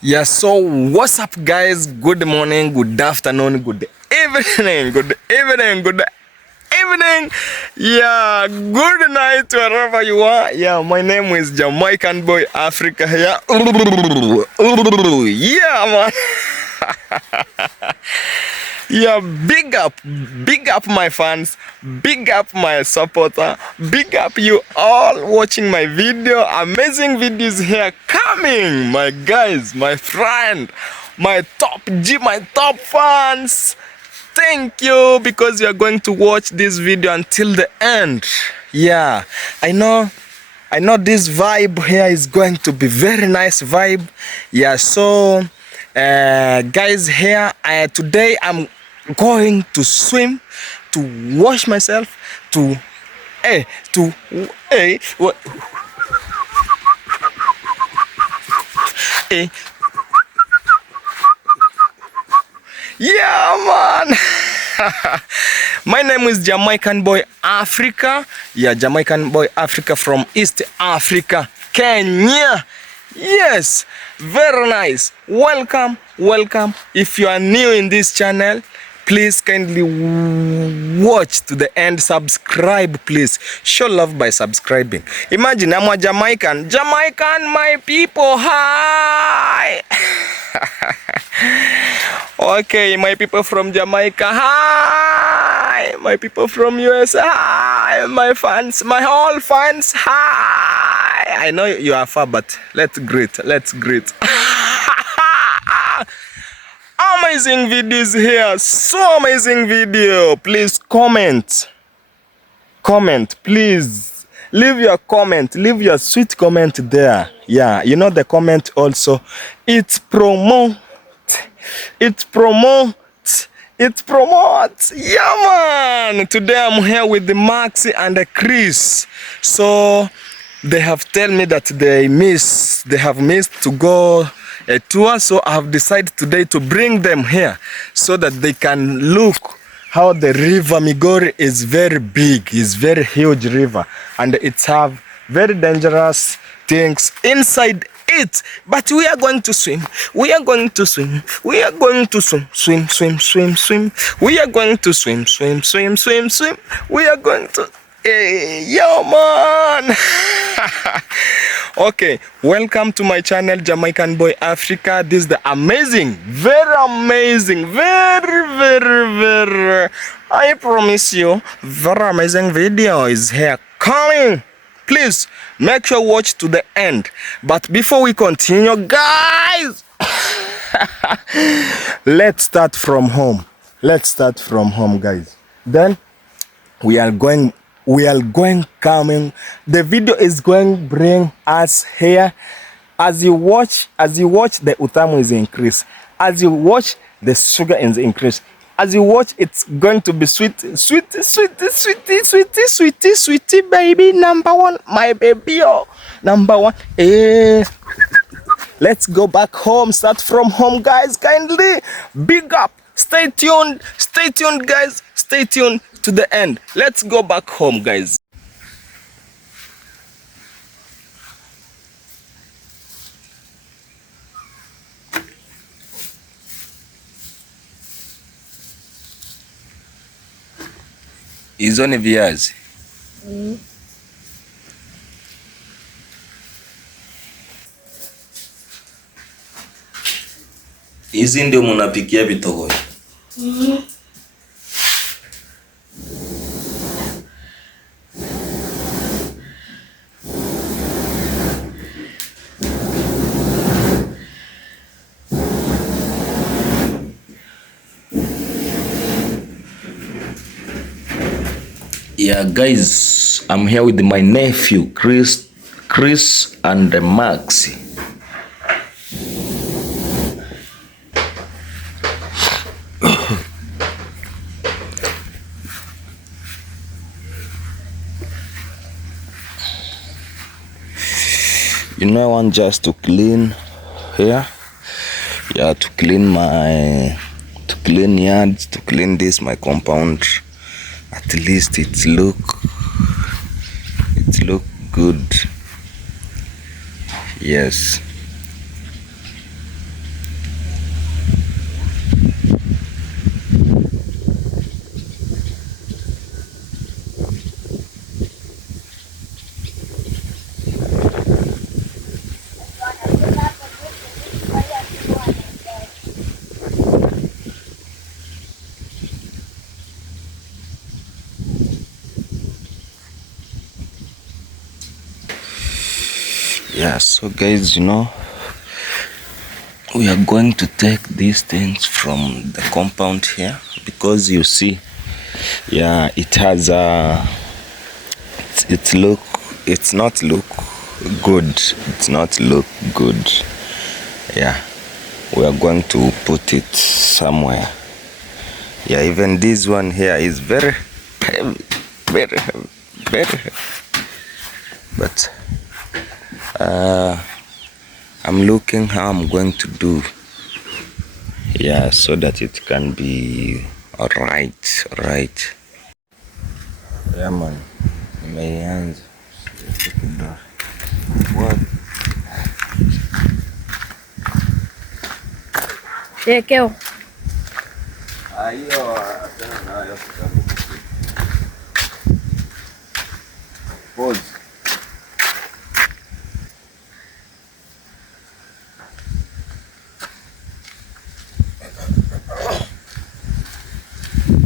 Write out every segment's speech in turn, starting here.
Yeah, so what's up, guys? Good morning, good afternoon, good evening, good evening, good evening. Yeah, good night wherever you are. Yeah, my name is Jamaican Boy Africa. Yeah, yeah, man. Yeah, big up my fans, big up my supporter, big up you all watching my video. Amazing videos here coming, my guys, my friend, my top G, my top fans. Thank you because you are going to watch this video until the end. Yeah, I know this vibe here is going to be very nice vibe. Yeah, so guys, here today I'm going to swim, to wash myself, to eh to eh what eh yeah, man. My name is Jamaican Boy Africa. Yeah, Jamaican Boy Africa from East Africa, Kenya. Yes, very nice. Welcome, welcome. If you are new in this channel, please kindly watch to the end. Subscribe, please. Show love by subscribing. Imagine I'm a Jamaican, my people. Hi. Okay, my people from Jamaica, hi. My people from US, hi. My fans, my whole fans, hi. I know you are far, but let's greet. Amazing videos here, so amazing video. Please comment, please. Leave your comment, leave your sweet comment there. Yeah, you know the comment also, it promotes. Yeah, man. Today I'm here with the Maxi and the Chris. So they have tell me that they have missed to go a tour. So I have decided today to bring them here so that they can look how the river Migori is very big. It's very huge river, and it's have very dangerous things inside it. But we are going to swim. We are going to swim. We are going to swim. Swim. We are going to swim. Swim. We are going to. Hey, yo, man. Okay, welcome to my channel, Jamaican Boy Africa. This is the amazing, very amazing, very, I promise you, very amazing video is here coming. Please make sure watch to the end. But before we continue, guys, let's start from home. Guys. Then we are going coming. The video is going to bring us here. As you watch, the utamu is increased. As you watch, the sugar is increased. As you watch, it's going to be sweet, baby. Number one, my baby, oh, number one. Let's go back home. Start from home, guys. Kindly big up. Stay tuned, guys. Stay tuned to the end. Let's go back home, guys. Hizo ni viazi. Hizi ndio mnapikia vitogoi. Yeah, guys, I'm here with my nephew Chris and Maxi. You know, I want just to clean here. Yeah, to clean yards, to clean this my compound. At least it look good. Yes. Yeah, so guys, you know, we are going to take these things from the compound here, because you see, yeah, it has it's not look good. It's not look good. Yeah, we are going to put it somewhere. Yeah, even this one here is very heavy, very heavy, very heavy. But I'm looking how I'm going to do, yeah, so that it can be alright. Yeah man, nimeanza what Shekeo. Hiyo tena nayo pause.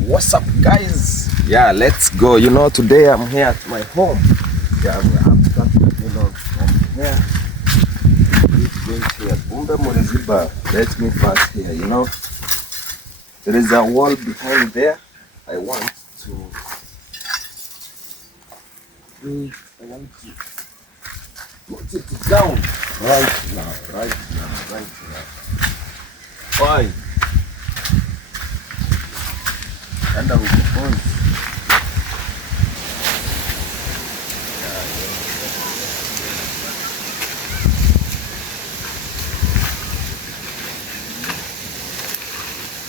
What's up guys? Yeah, let's go. You know, today I'm here at my home. Yeah, I'm starting, you know, from here. Let me pass here, you know. There is a wall behind there. I want to put it down right now. Why? And I will go on.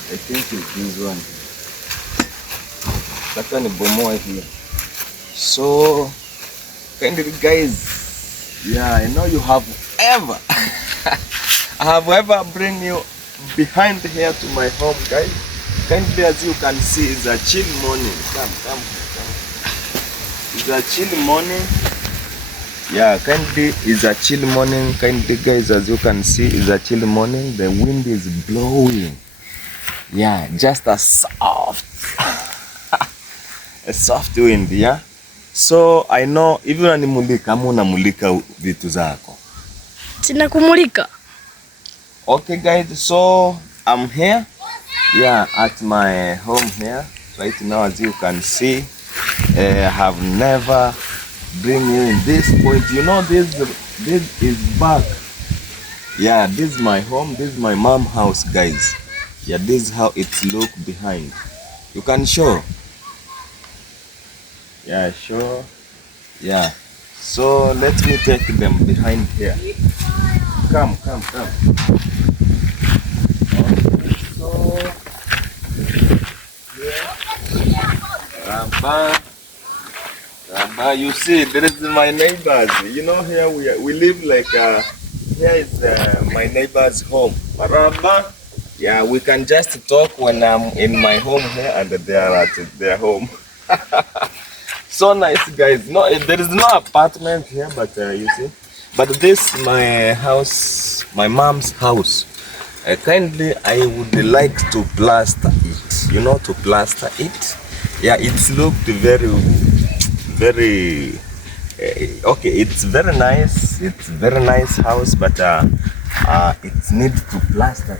I think it's this one. That one is bomoa here. So, kindly guys, yeah, I know you have ever, I have ever bring you behind here to my home, guys. Kindly, as you can see, it's a chill morning. Come. It's a chill morning. Yeah, kindly, it's a chill morning. Kindly, guys, as you can see, it's a chill morning. The wind is blowing. Yeah, just a soft, a soft wind, yeah. So I know even unamulika kama unamulika vitu zako. Sina kumulika. Okay guys, so I'm here, yeah, at my home here right now. As you can see, I have never bring you in this point. You know, this is back. Yeah, this is my home. This is my mom house, guys. Yeah, this is how it look behind. You can show. Yeah, sure. Yeah. So let me take them behind here. Come. Okay, so yeah. Rabba, you see, there is my neighbors. You know, here we live like here is my neighbor's home. Rabba, yeah, we can just talk when I'm in my home here and they are at their home. So nice, guys. No, there is no apartment here, but you see. But this my house, my mom's house. Kindly, I would like to plaster it. You know, to plaster it. Yeah, it's looked very okay. It's very nice. It's very nice house, but it needs to plaster.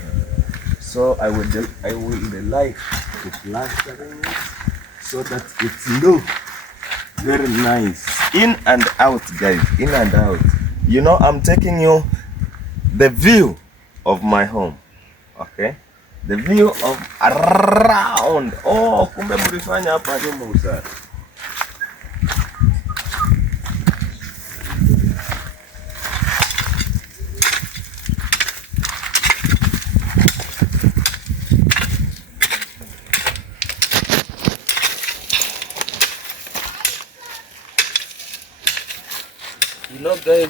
So I would like to plaster it so that it looks very nice in and out, guys. In and out. You know, I'm taking you the view of my home. Okay, the view of around. Oh, kumbe mlifanya hapa nyuma usara. You know, guys,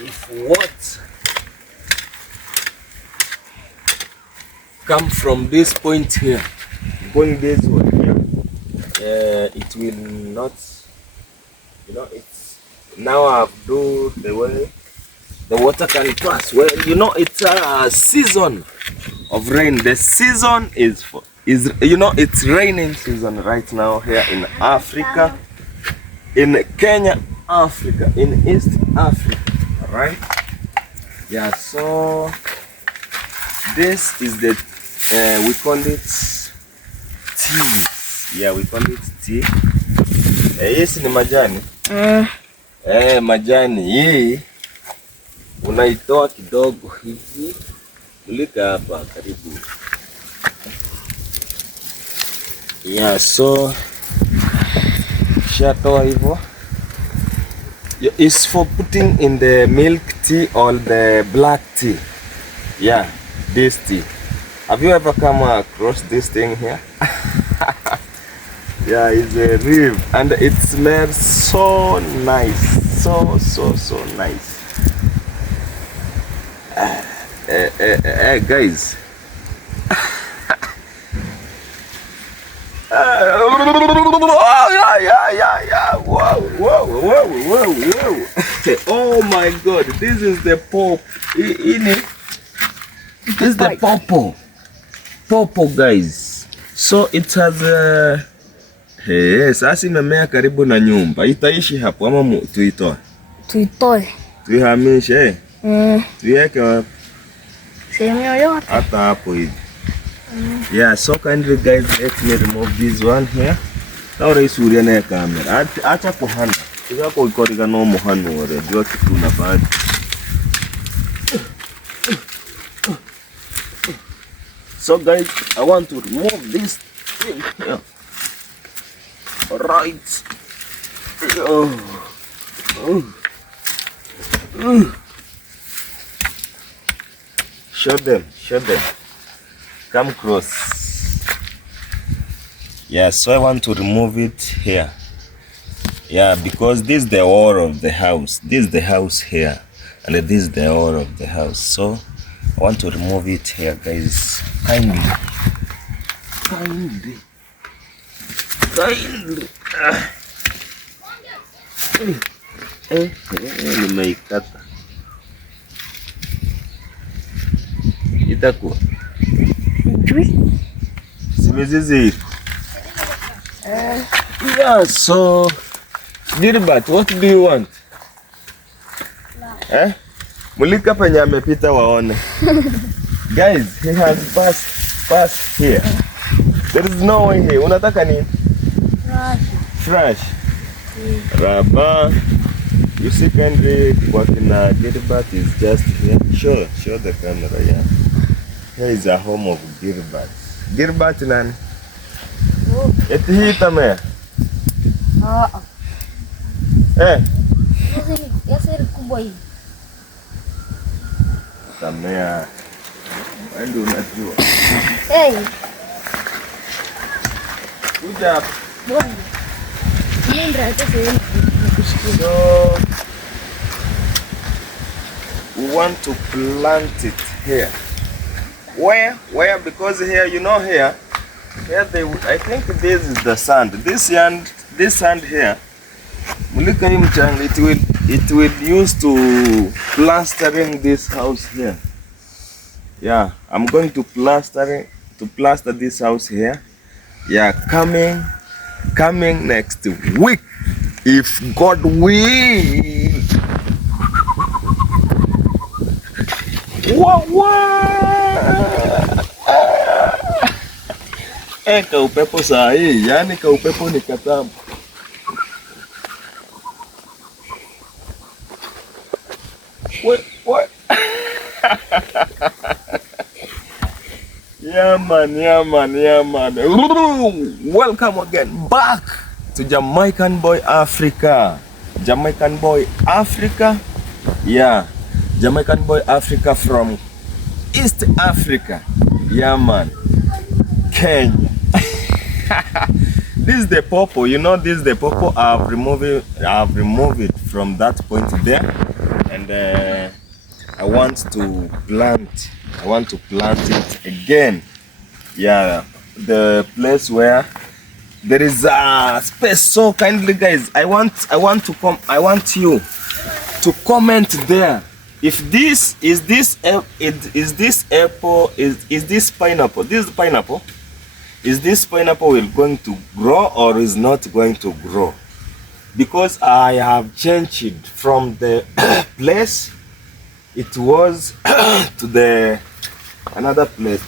if what come from this point here, going this way here, it will not, you know, it's now I've do the way the water can pass. Well, you know, it's a season of rain. The season is you know, it's raining season right now here in Africa, in Kenya Africa, in East Africa, right? Yeah, so this is the we call it tea. Yeah, we call it tea. Yes, ni majani. Majani hii unaitoa kidogo hivi, mulika hapa karibu. Yeah, so shatoa hivyo. It's for putting in the milk tea or the black tea. Yeah, this tea. Have you ever come across this thing here? Yeah, it's a rib and it smells so nice. So nice. Guys. Yeah. Whoa. Oh my God, this is the pop. This is the popo, guys. So it has sasa imemea karibu na nyumba. Itaishi hapo ama tuitoe? Tuitoe. Tuihamishe. Tuiweke sehemu yoyote. Hata hapo hivi. Yeah, so kindly guys, let me remove this one here. Now raisuria na camera. Acha kuhana. Igako ikoriga no muhano ore. Jua kitu na baadhi. So guys, I want to remove this thing here. Alright. Show them. Come close. Yeah, so I want to remove it here. Yeah, because this is the wall of the house. This is the house here. And this is the wall of the house. So I want to remove it here, guys. Kindly. Nimeikata. Itakuwa simizizi iko. Yeah, so Gilbert, what do you want? Mulika penye amepita waone. Guys, he has passed here. There is no way here. Unataka nini? Fresh. Raba. You see kindly working Gilbert is just here. Show the camera, yeah. Here is a home of Gilbert. Gilbert nani? Eti hii tamea? Yasiri kubwa hii. Tamea. Wewe unajua. Kuja hapa. So we want to plant it here. Where? Because here, you know, here I think this is the sand. This sand here, mulika hii mchanga, it will use to plastering this house here. Yeah, I'm going to plaster this house here. Yeah, coming next week, if God will. Kaupepo saa hii, yani kaupepo ni katamu. What? Yeah man. Welcome again back to Jamaican Boy Africa. Yeah, Jamaican Boy Africa from East Africa. Yeah man, Kenya. This is the purple. You know, this is the purple. I've removed it from that point there, and I want to plant it again. Yeah, the place where there is a space. So kindly guys, I want you to comment there. If this is this apple, is this pineapple? This is pineapple. Is this pineapple will going to grow or is not going to grow? because I have changed it from the place it was to the another place.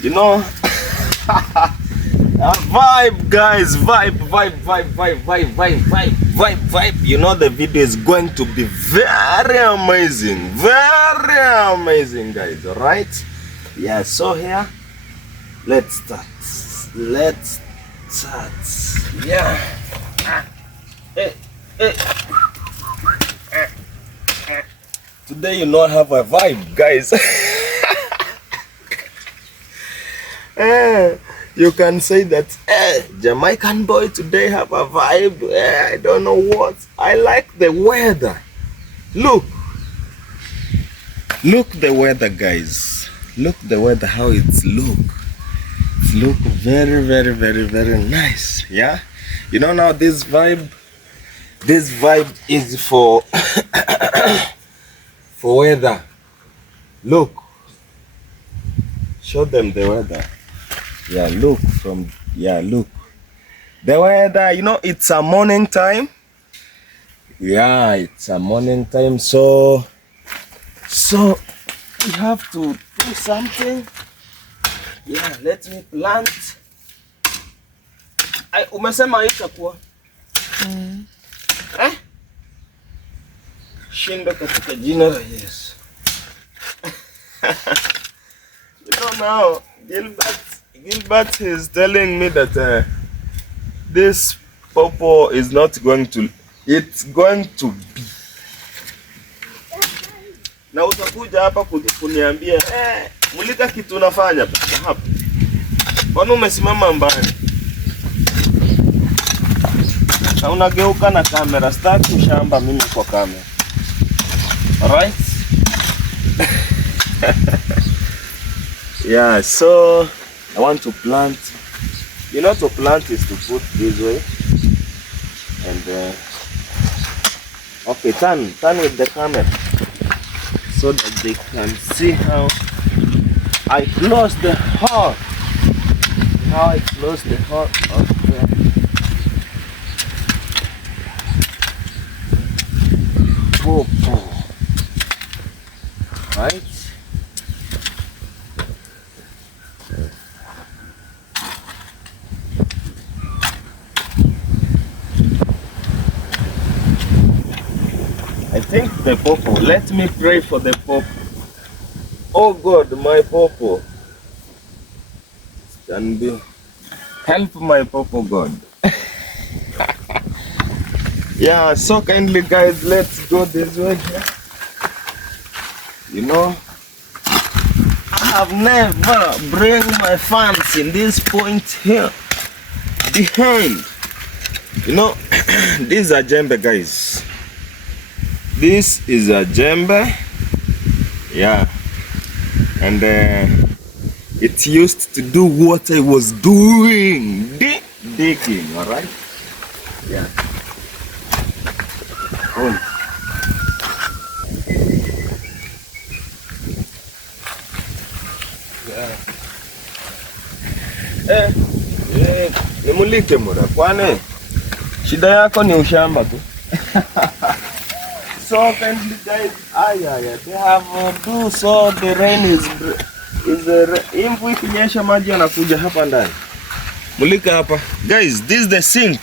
You know, vibe, guys, vibe. You know, the video is going to be very amazing, guys. All right? Yeah. So here, let's start. Yeah. Today, you know, I have a vibe, guys. You can say that Jamaican boy today have a vibe. I don't know what. I like the weather. Look the weather, guys. Look the weather, how it's look. It's look very nice. Yeah. You know, now this vibe is for for weather. Look. Show them the weather. Yeah, look the weather. You know, it's a morning time. Yeah, it's a morning time, so we have to do something. Yeah, let me plant. Umesema itakuwa shinda katika jina la Yesu. You know, now Gilbert is telling me that this pawpaw is not going to, it's going to be. Na utakuja hapa kuniambia Mulika kitu unafanya hapa. Kwani umesimama mbali? Na unageuka na kamera, start kushamba mimi kwa kamera. Alright? Yeah, so I want to plant. You know, to plant is to put this way, and okay, turn with the camera so that they can see how I close the hole. How I close the hole of the pawpaw. Right? I think the pawpaw. Let me pray for the pawpaw. Oh God, my pawpaw. Can be. Help my pawpaw, God. Yeah, so kindly, guys, let's go this way here. You know, I have never bring my fans in this point here behind. You know, this is a jembe, guys. This is a jembe, yeah, and it used to do what I was doing, digging, all right, yeah. Nimulike mura, kwani shida yako ni ushamba tu. So kindly, guys, they have do so the rain is imvua ikinyesha maji yanakuja hapa ndani. Mulika hapa. Guys, this is the sink.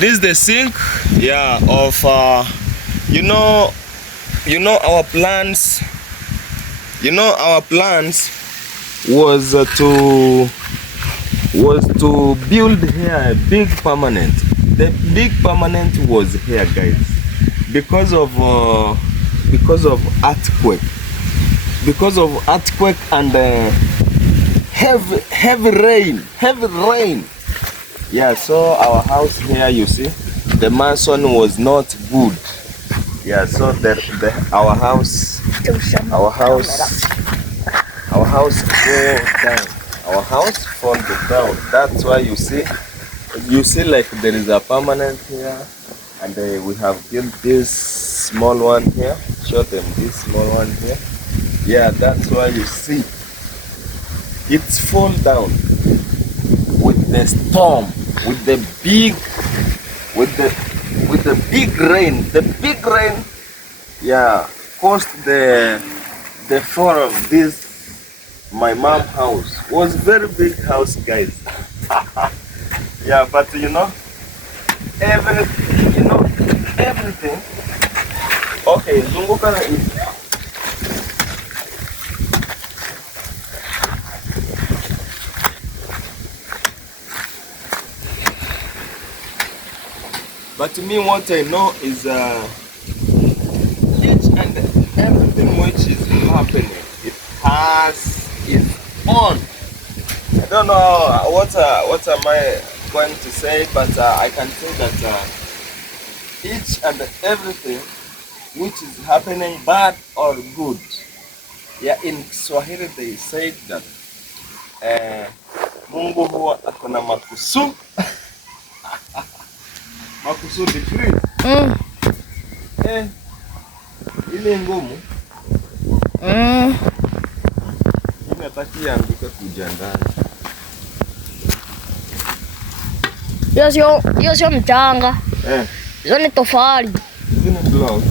This is the sink, yeah, of you know our plans. You know, our plans was to build here a big permanent. The big permanent was here, guys. Because of earthquake, and heavy rain. Yeah, so our house here, you see, the mason was not good. Yeah, so our house fell down. Our house fell down. That's why you see like there is a permanent here. And we have built this small one here. Show them this small one here. Yeah, that's why you see it's fall down. the storm, with the big rain. The big rain, yeah, caused the fall of this my mom house. It was very big house, guys. Yeah, but you know everything. Okay, zunguka na hivi. But me, what I know is each and everything which is happening, it has its own. I don't know what am I going to say, but I can say that each and everything which is happening, bad or good. Yeah, in Swahili they say that Mungu huwa akona makusudi. Makusudi free. Ile ngumu. Inataki andika kujiandaa. Hiyo sio mchanga. Hizo ni tofali. Hizo ni block.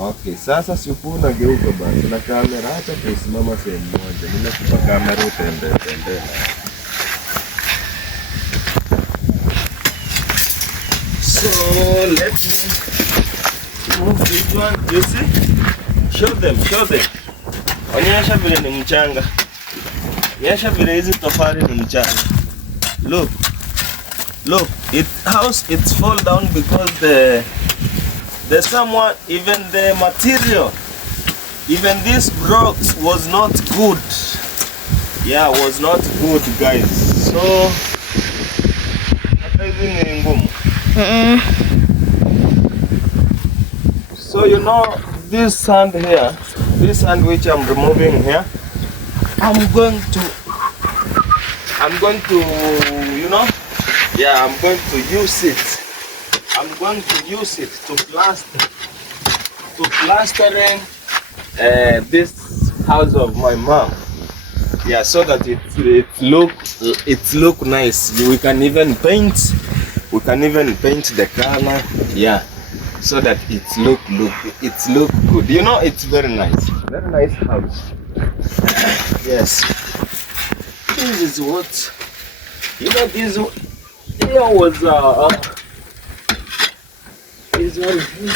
Okay, sasa siku unageuka basi na kamera, hata kusimama sehemu moja. Nimekupa kamera utembee. So let me move this one. You see? Show them. Onyesha vile ni mchanga. Onyesha vile hizi tofali ni mchanga. Look, it's fall down because the someone, even the material, even this blocks was not good. Yeah, was not good, guys. So so you know this sand here, this sand which I'm removing here, I'm going to you know, yeah, I'm going to use it. I'm going to use it to plastering this house of my mom. Yeah, so that it look nice. We can even paint the color. Yeah, so that it look good. You know, it's very nice house. Yes, this is what, you know, this here was this one here.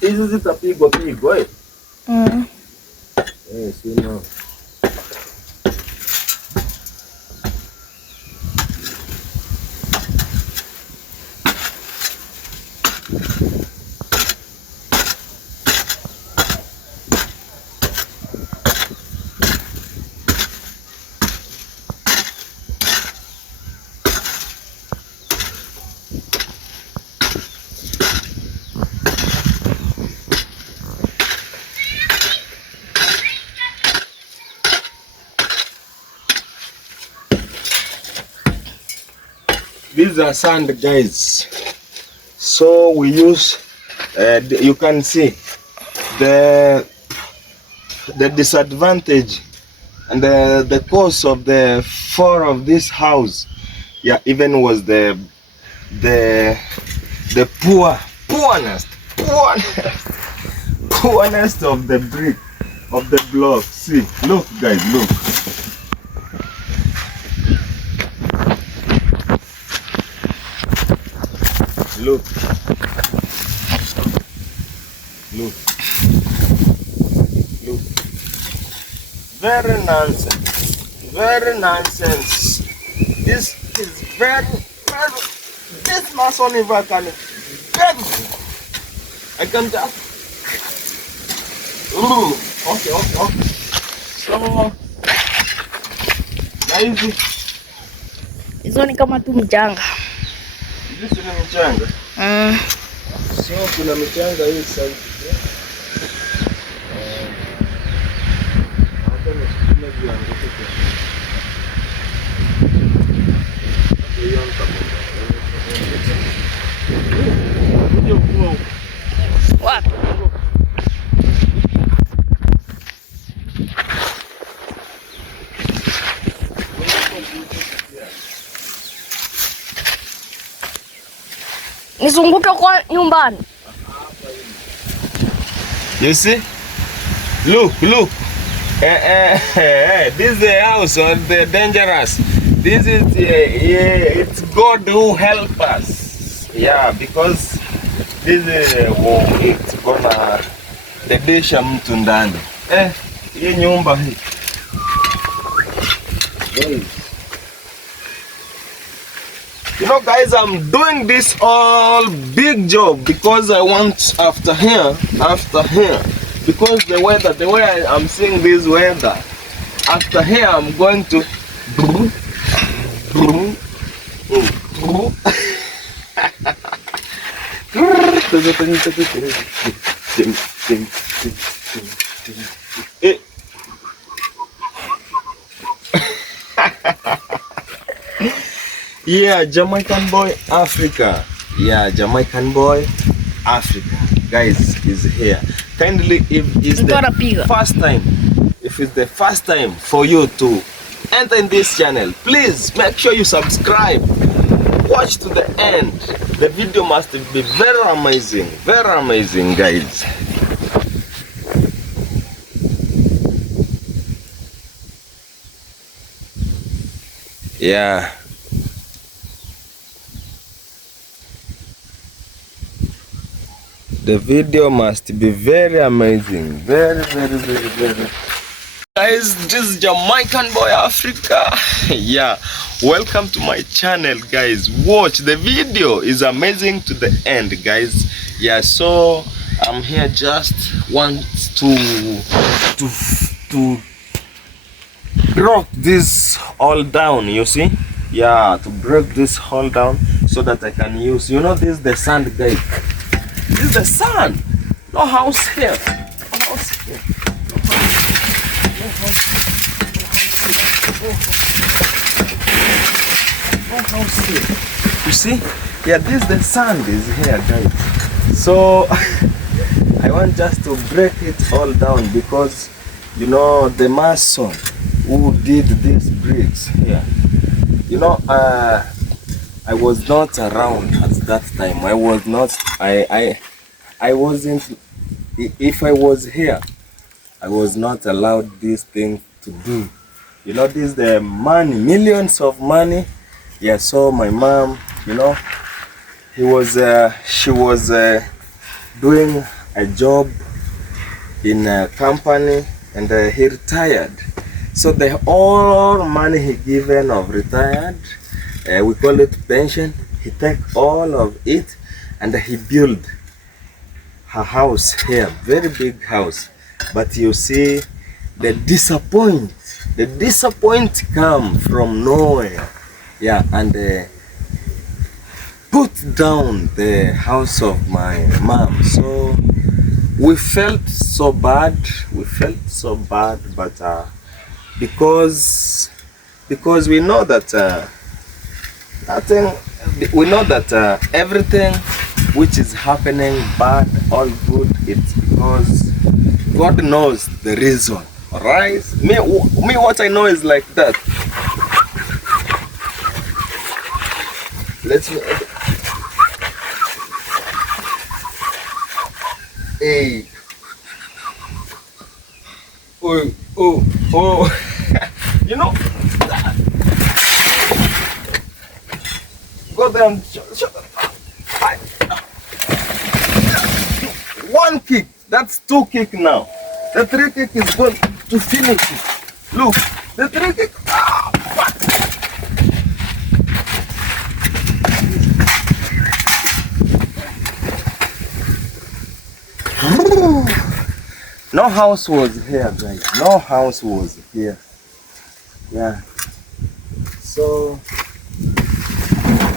Hizi zitapigwa eh? Yes, you know. These are sand, guys. So we use you can see the disadvantage and the cause of the fall of this house. Yeah, even was the poorness of the brick of the block. See, look, guys, look. Look. Very nonsense. This is very, this mason never can very, I can tell. Okay. So guys, hizo ni kama tu mchanga. Hizi ni mchanga. So kuna mchanga hii side. Nizunguke kwa nyumbani. You see? Look. This is the house or the dangerous. This is it's God who help us. Yeah, because this is it's gonna dedesha mtu ndani. Hii nyumba hii. You know, guys, I'm doing this all big job because I want after here, because the way I'm seeing this weather, after here I'm going to yeah, Jamaican boy Africa. Yeah, Jamaican boy Africa. Guys is here. Kindly, if it's the first time for you to enter in this channel, please make sure you subscribe. Watch to the end. The video must be very amazing, guys. Yeah. The video must be very amazing. Very. Guys, this is Jamaican boy Africa. Yeah, welcome to my channel, guys. Watch the video, is amazing to the end, guys. Yeah, so I'm here just want to break this all down, you see. Yeah, to break this all down so that I can use, you know, this is the sand, guys. This is the sun. No house here. No house here. No house here. You see? Yeah, this is the sand is here, guys. So I want just to break it all down because, you know, the mason who did these bricks here, you know, I was not around at that time. I was not, I wasn't, if I was here, I was not allowed this thing to do. You know, this is the money, millions of money. Yeah, so my mom, you know, she was doing a job in a company and he retired. So the all money he given of retired, we call it pension. He take all of it and he build her house here, very big house. But you see, the disappoint come from nowhere. Yeah, and put down the house of my mom. So we felt so bad. But because we know that everything which is happening bad or good, it's because God knows the reason. All right, me what I know is like that. Let's hey. Oh. You know, go there and shut up. One kick, that's two kick now. The three kick is going to finish it. Look, the three kick. No house was here, guys. No house was here. Yeah. So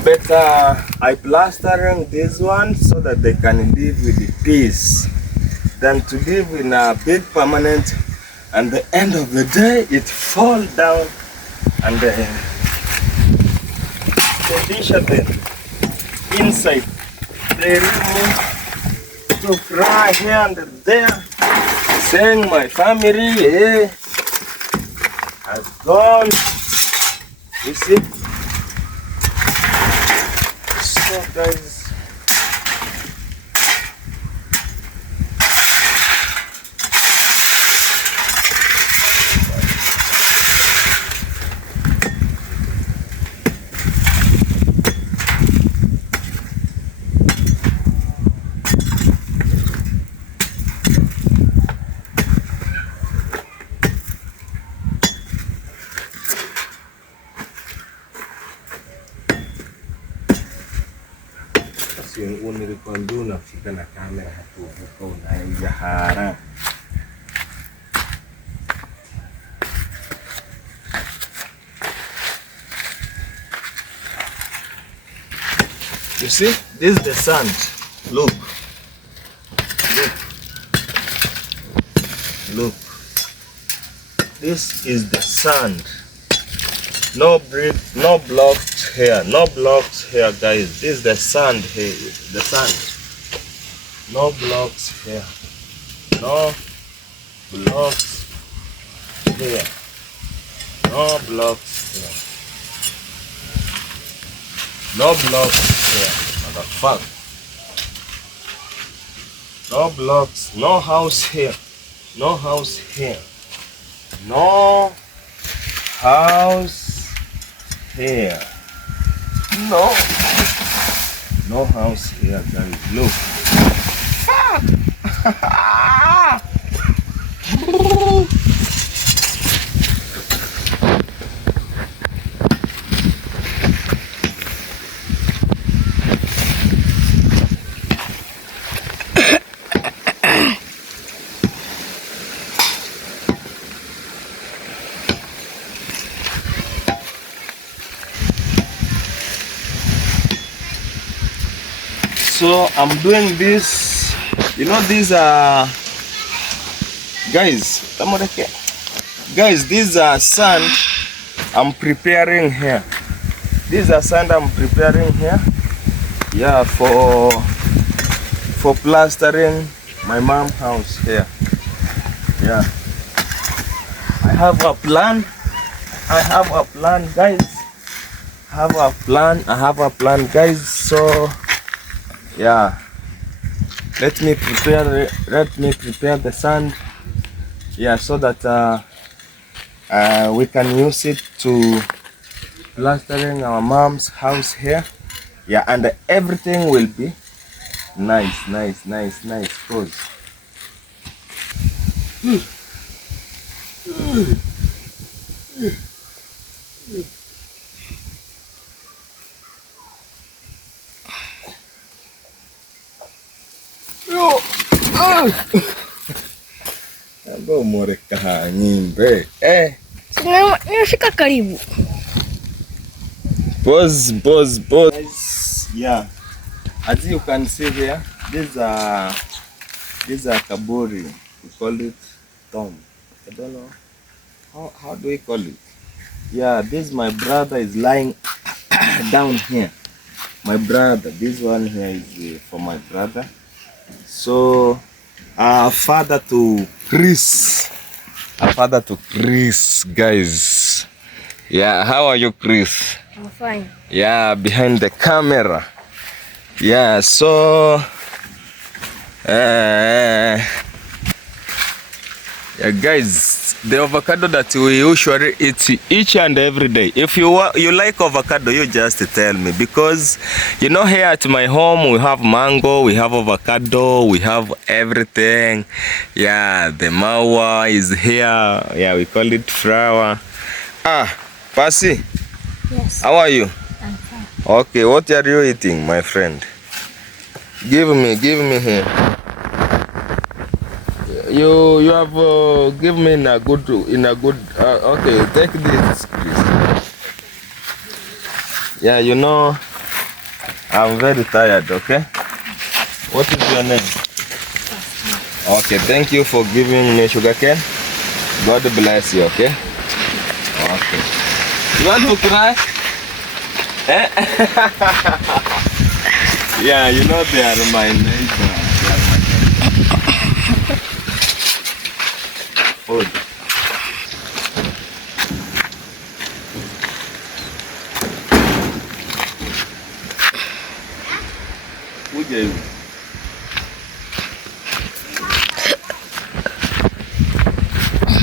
better I plastering this one so that they can live with the peace than to live in a big permanent and the end of the day it fall down and the dish of the inside they remove to fry here and there, saying my family has gone. You see? So guys, nilikwambia unafika na kamera hapo huko unaingia hara. You see, this is the sand. Look. Look. Look. This is the sand. No blocks here. No blocks here, guys. This is the sand here. The sand. No blocks here. No blocks here. No blocks here. No blocks here. What the fuck? No blocks. No house here. No house here. No house here. No house here, guys. Look. So I'm doing this, you know, these are guys, these are sand I'm preparing here. These are sand I'm preparing here, yeah, for plastering my mom's house here. Yeah, I have a plan, guys. I have a plan, guys. So yeah, let me prepare the sand, yeah, so that we can use it to plastering our mom's house here, yeah, and everything will be nice. Pause. Abo moreka nyimbe. Nimefika karibu. Pause. Yeah, as you can see here, these are kaburi. We call it tomb. I don't know how do we call it. Yeah, this my brother is lying down here. My brother, this one here is for my brother. So father to Chris, guys. Yeah, how are you, Chris? I'm fine. Yeah, behind the camera. Yeah, so yeah, guys, the avocado that we usually eat each and every day. If you like avocado, you just tell me, because you know, here at my home we have mango, we have avocado, we have everything. Yeah, the mawa is here. Yeah, we call it flower. Pasi. Yes. How are you? I'm fine. Okay, what are you eating, my friend? Give me here. You have given me in a good okay, take this, please. Yeah, you know, I'm very tired. Okay, what is your name? Okay, thank you for giving me sugarcane. God bless you. Okay. Okay. You want to cry? Yeah, you know, they are my neighbor. Hold. Who gave you?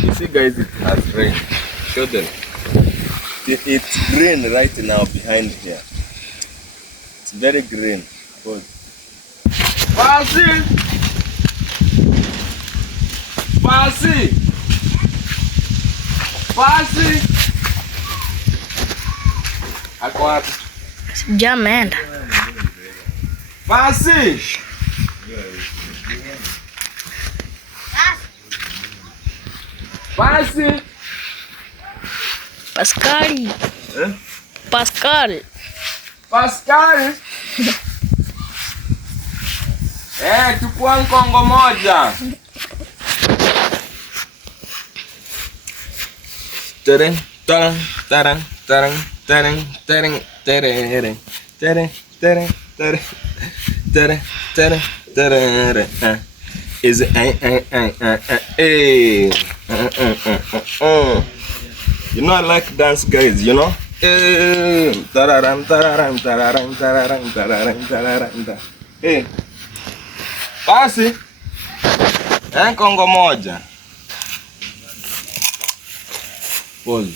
You see, guys, it has rained. Show them. It's green right now behind here. It's very green. Hold. Pasi! Sijameenda. Pasi. Pasi. Paskali. Eh? Pascal. Pascal. Chukua nkongo moja. Tereng, tarang, tarang, tarang, tarang, tarang, tarang, tarang, tarang, tarang, tarang, tarang, tarang. Is it hey? You know I like dance, guys. You know. Tararam, tararam, tararam, tararam, tararam, tararam. Hey. Basi. Kongo moja. Pole.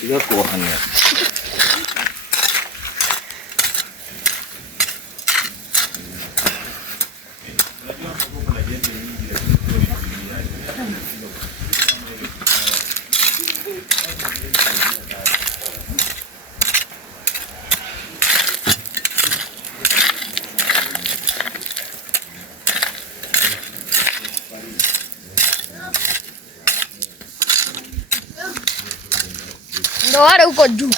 Tiga kuahannya. Ndo wale huko juu.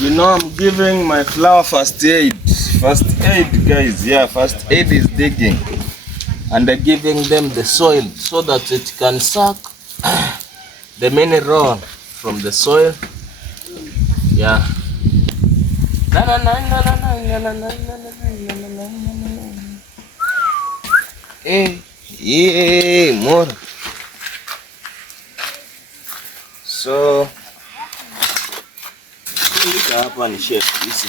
You know, I'm giving my flower first aid. First aid, guys. Yeah, first aid is digging. And I'm giving them the soil so that it can suck the mineral from the soil. Yeah. More. So hapa ni chef hizi.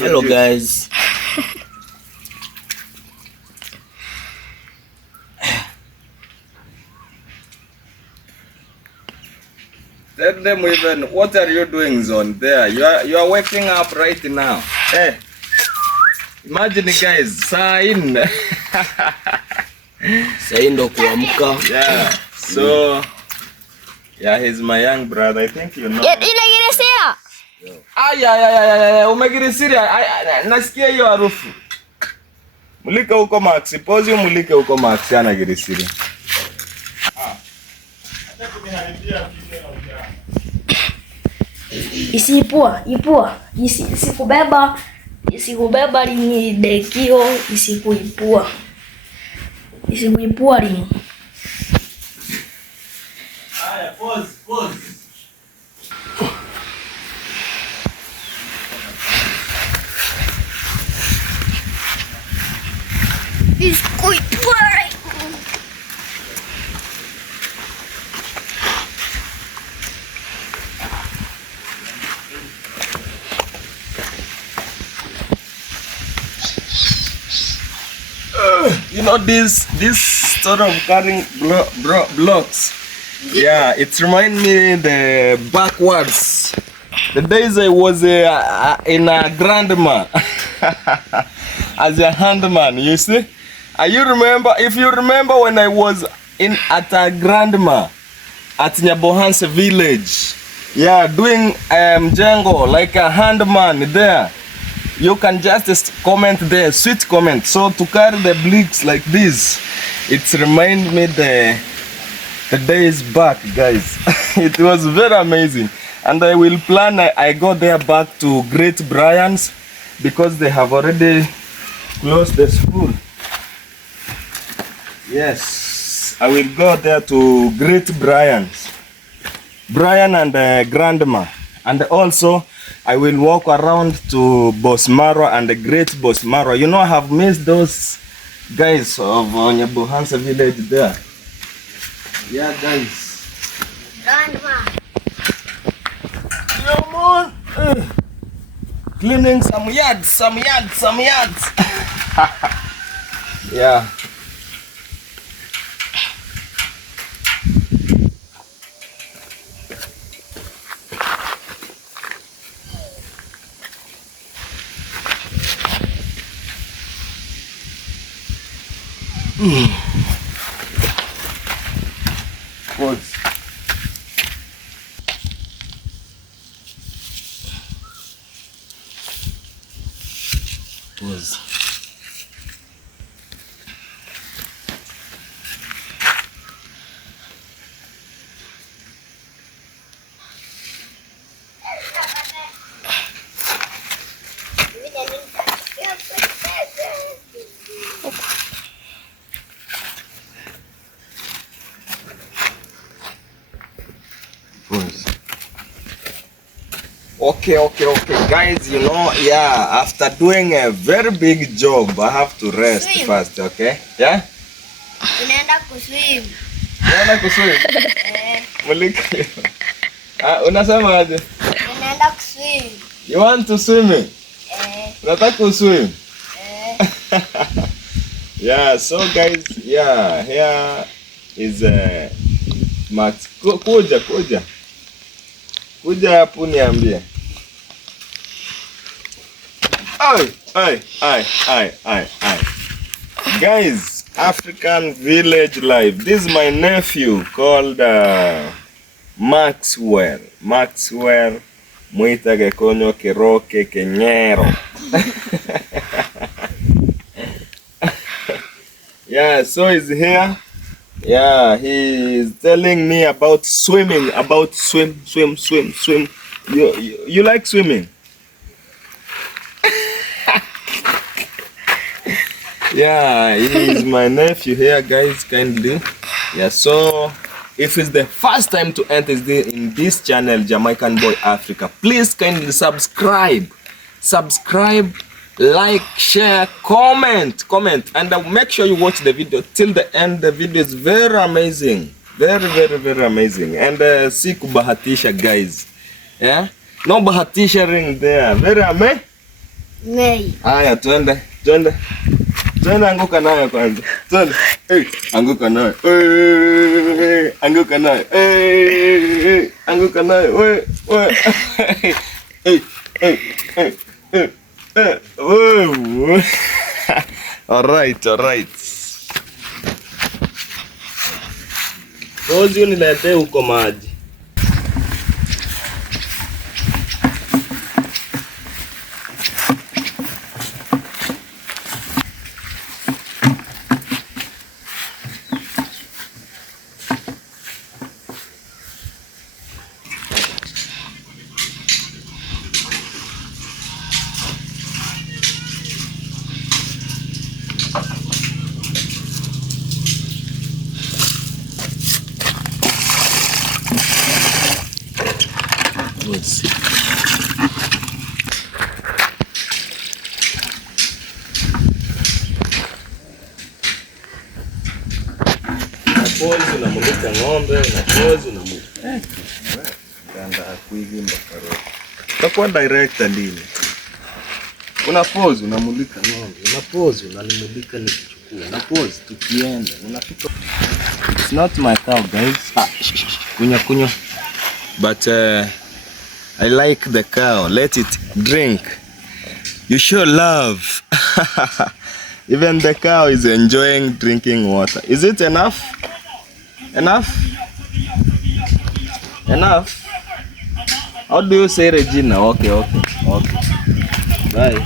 Hello guys. Tell them even what are you doing on there? You are waking up right now. Hey. Imagine guys, saa 4. Sasa ndo kuamka. Yeah. So yeah, he's my young brother. I think you know. Ile sera. Aya, umegirisiria. Nasikia hiyo harufu. Mulika huko Max, pause mulike huko Max anagirisiria. Isipua, isikubeba lini dekio, isikuipua lini. Aya, pause. Isikuipua. you know this sort of carrying blocks. Yeah, it reminds me the backwards. The days I was in a grandma as a handman, you see. If you remember when I was at a grandma at Nyabohanse village, yeah, doing Django like a handman there. You can just comment there, sweet comment. So to carry the bricks like this, it reminds me the days back, guys. It was very amazing. And I will plan, I go there back to Great Brian's because they have already closed the school. Yes, I will go there to Great Brian's. Brian and Grandma. And also, I will walk around to Bosmaro and the Great Bosmaro. You know, I have missed those guys of Nyabohanse village there. Yeah, guys. Grandma. Come on. Cleaning some yards. Yeah. Pause. Pause. Okay, guys, you know, yeah, after doing a very big job, I have to rest first, okay? Yeah? Unaenda kuswim. Unaenda kuswim? Mulika. Unasema aje? Unaenda kuswim. You want to swim? Unataka kuswim? Yeah, so guys, yeah, here is Max. Kuja hapo niambie. Ay. Guys, African Village Life. This is my nephew called Maxwell. Muita Gekonyo Kiroke Kenyero. Yeah, so he's here. Yeah, he is telling me about swimming, swim. You like swimming? Yeah, he is my nephew here, guys, kindly. Yeah, so if it's the first time to enter in this channel, Jamaican Boy Africa, please kindly subscribe, like, share, comment, and make sure you watch the video till the end. The video is very amazing, very amazing, and see kubahatisha, guys. Yeah, no bahatisha ring there, very amazing. Haya, twende, anguka nayo kwanza, twende, anguka nayo, anguka nayo, All right. Rozi uniletee huko maji. Napozi unamulika ng'ombe, napozi unamulika ganda kuigimba karoti. Utakuwa director lini? Unapozi unamulika ng'ombe, unapozi unanimulika nikichukua. Na pause tukienda. It's not my cow, guys. Kunywa. But I like the cow. Let it drink. You show love. Even the cow is enjoying drinking water. Is it enough? Enough? Enough? How do you say Regina? Okay. Bye.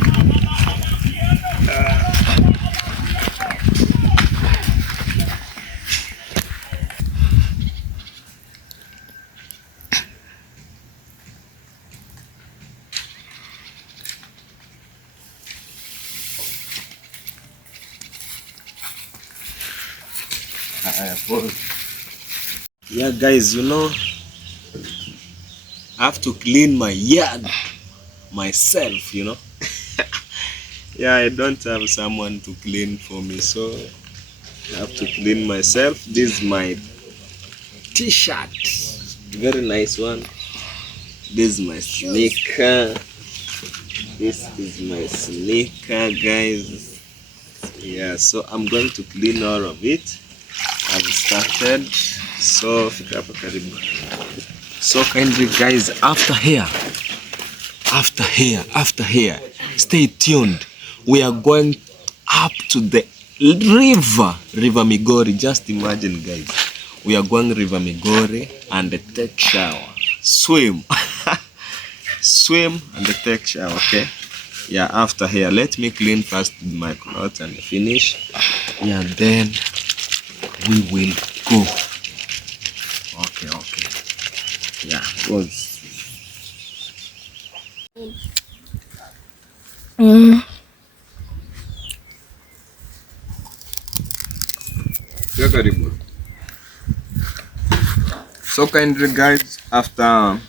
Yeah, guys, I have to clean my yard myself, Yeah, I don't have someone to clean for me, so I have to clean myself. This is my t-shirt, very nice one. This is my sneaker. This is my sneaker, guys. Yeah, so I'm going to clean all of it. I've started. So kindly, guys, after here, stay tuned. We are going up to the river Migori. Just imagine, guys, we are going River Migori and take shower, swim and take shower. Okay, yeah, after here, let me clean first my clothes and finish. Yeah, then we will go. Okay. Yeah, close. So kindly, guys, after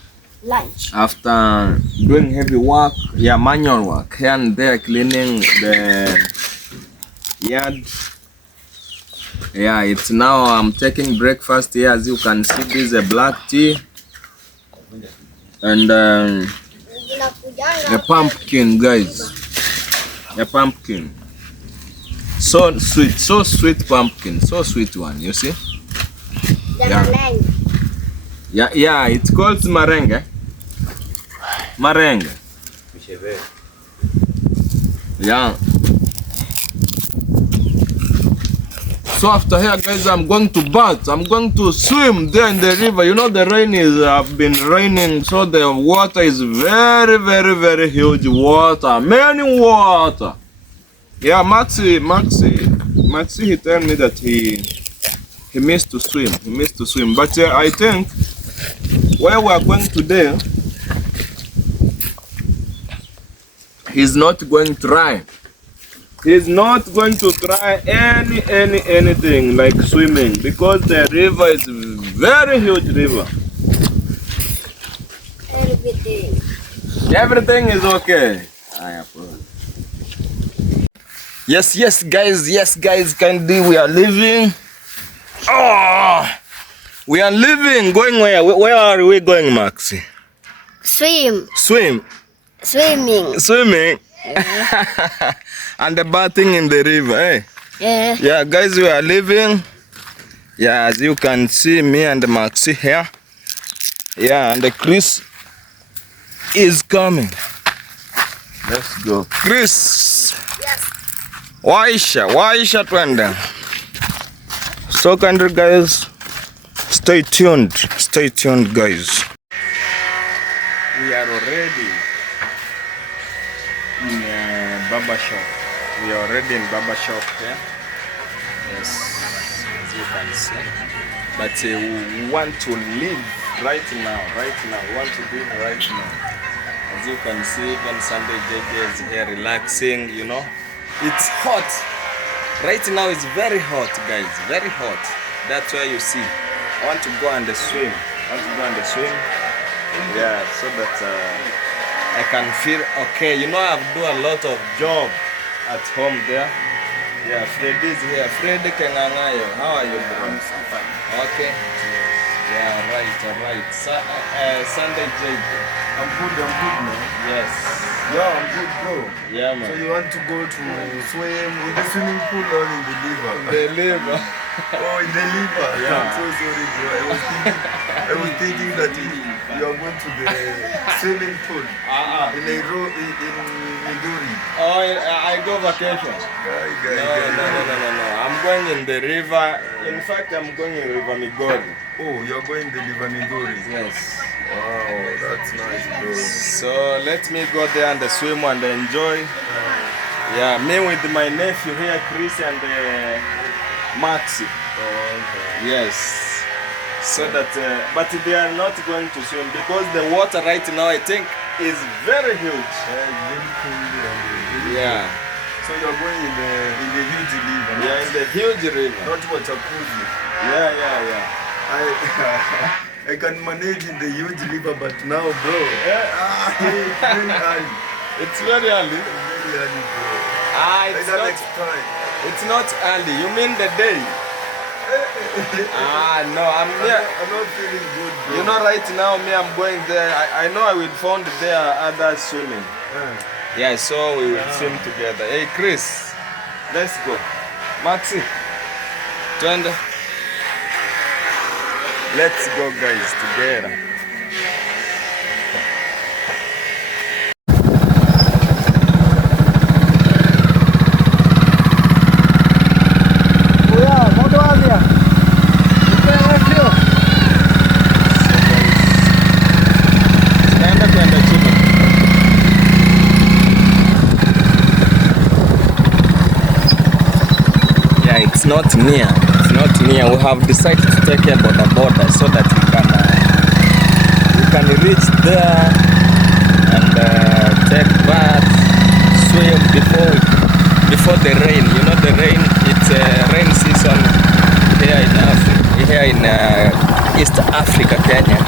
Lunch. after doing heavy work, manual work here and there, cleaning the yard. Yeah, it's now I'm taking breakfast here. As you can see, this is a black tea and a pumpkin, guys. A pumpkin. So sweet pumpkin. So sweet one, you see? Yeah, it's called marenge. Yeah. So after here, guys, I'm going to bath. I'm going to swim there in the river. The rain have been raining, so the water is very, very, very huge water. Many water. Yeah, Maxi, he told me that he missed to swim. But I think where we are going today, he's not going to try. He's not going to try anything like swimming because the river is very huge river. Everything is okay. Yes, guys, kindly, we are leaving. We are leaving. Going where? Where are we going, Maxi? Swim. Swimming. And the bathing in the river, eh? Yeah. Yeah, guys, we are leaving. Yeah, as you can see, me and Maxi here. Yeah, and the Chris is coming. Let's go. Chris. Yes. Waisha twende. So kindly, guys, stay tuned, guys. We are already in barber shop. We are already in barber shop here. Yes, as you can see. But we want to leave right now. We want to leave right now. As you can see, even Sunday JJ is here relaxing, It's hot. Right now it's very hot, guys. Very hot. That's why you see. I want to go and swim. Yeah, so that I can feel okay. I've done a lot of job at home there. Yeah, Freddy is here. Freddy Kengangayo. How are you, bro? I'm fine. Okay. Yeah, right. Sunday JJ. I'm good, man. Yes. Yeah, I'm good, bro. Yeah, So man. you want to go to swim in the swimming pool or in the river? The liver. Oh, in the river. Yeah. I'm so sorry, bro. I was thinking that you are going to the swimming pool in Midori. Oh, I go vacation. No. I'm going in the river. In fact, I'm going in River Migori. Oh, you're going the river Midori. Yes. Wow, that's nice, bro. So let me go there and swim and enjoy. Yeah, me with my nephew here, Chris and Maxi. Oh, okay. Yes. So that, but they are not going to swim because the water right now I think is very huge. Yeah, it's very cool. Really Yeah. cool. So you're going in the huge river. Yeah, in the huge river. Not Wachakuzi. Yeah. I can manage in the huge river, but now, bro, it's very early. It's very early. It's very early, bro. It's Like not. next time. It's not early. You mean the day? No, I'm here. I'm not feeling good, bro. You know, right now, me, I'm going there. I know I will find there others swimming. Yeah, so we will swim together. Hey, Chris, let's go. Maxi, twende. Let's go, guys, together. Tunaenda kwenda chini. Yeah, it's not near. It's not near. We have decided to take a border so that we can reach there and take bath, swim before the rain. You know the rain. It's rain season here in Africa, here in East Africa, Kenya.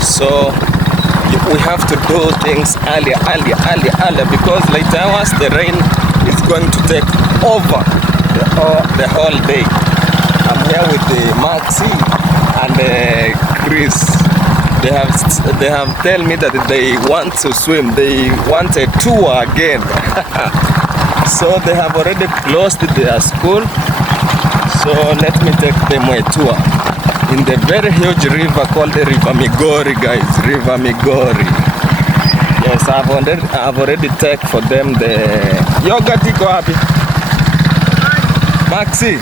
So we have to do things earlier because later hours the rain is going to take over the whole day. I'm here with the Maxi and Chris. They have tell me that they want to swim. They want a tour again. So they have already closed their school. So let me take them a tour in the very huge river called the River Migori, guys. River Migori. Yes, I've already take for them the yogurt. Iko wapi? Maxi,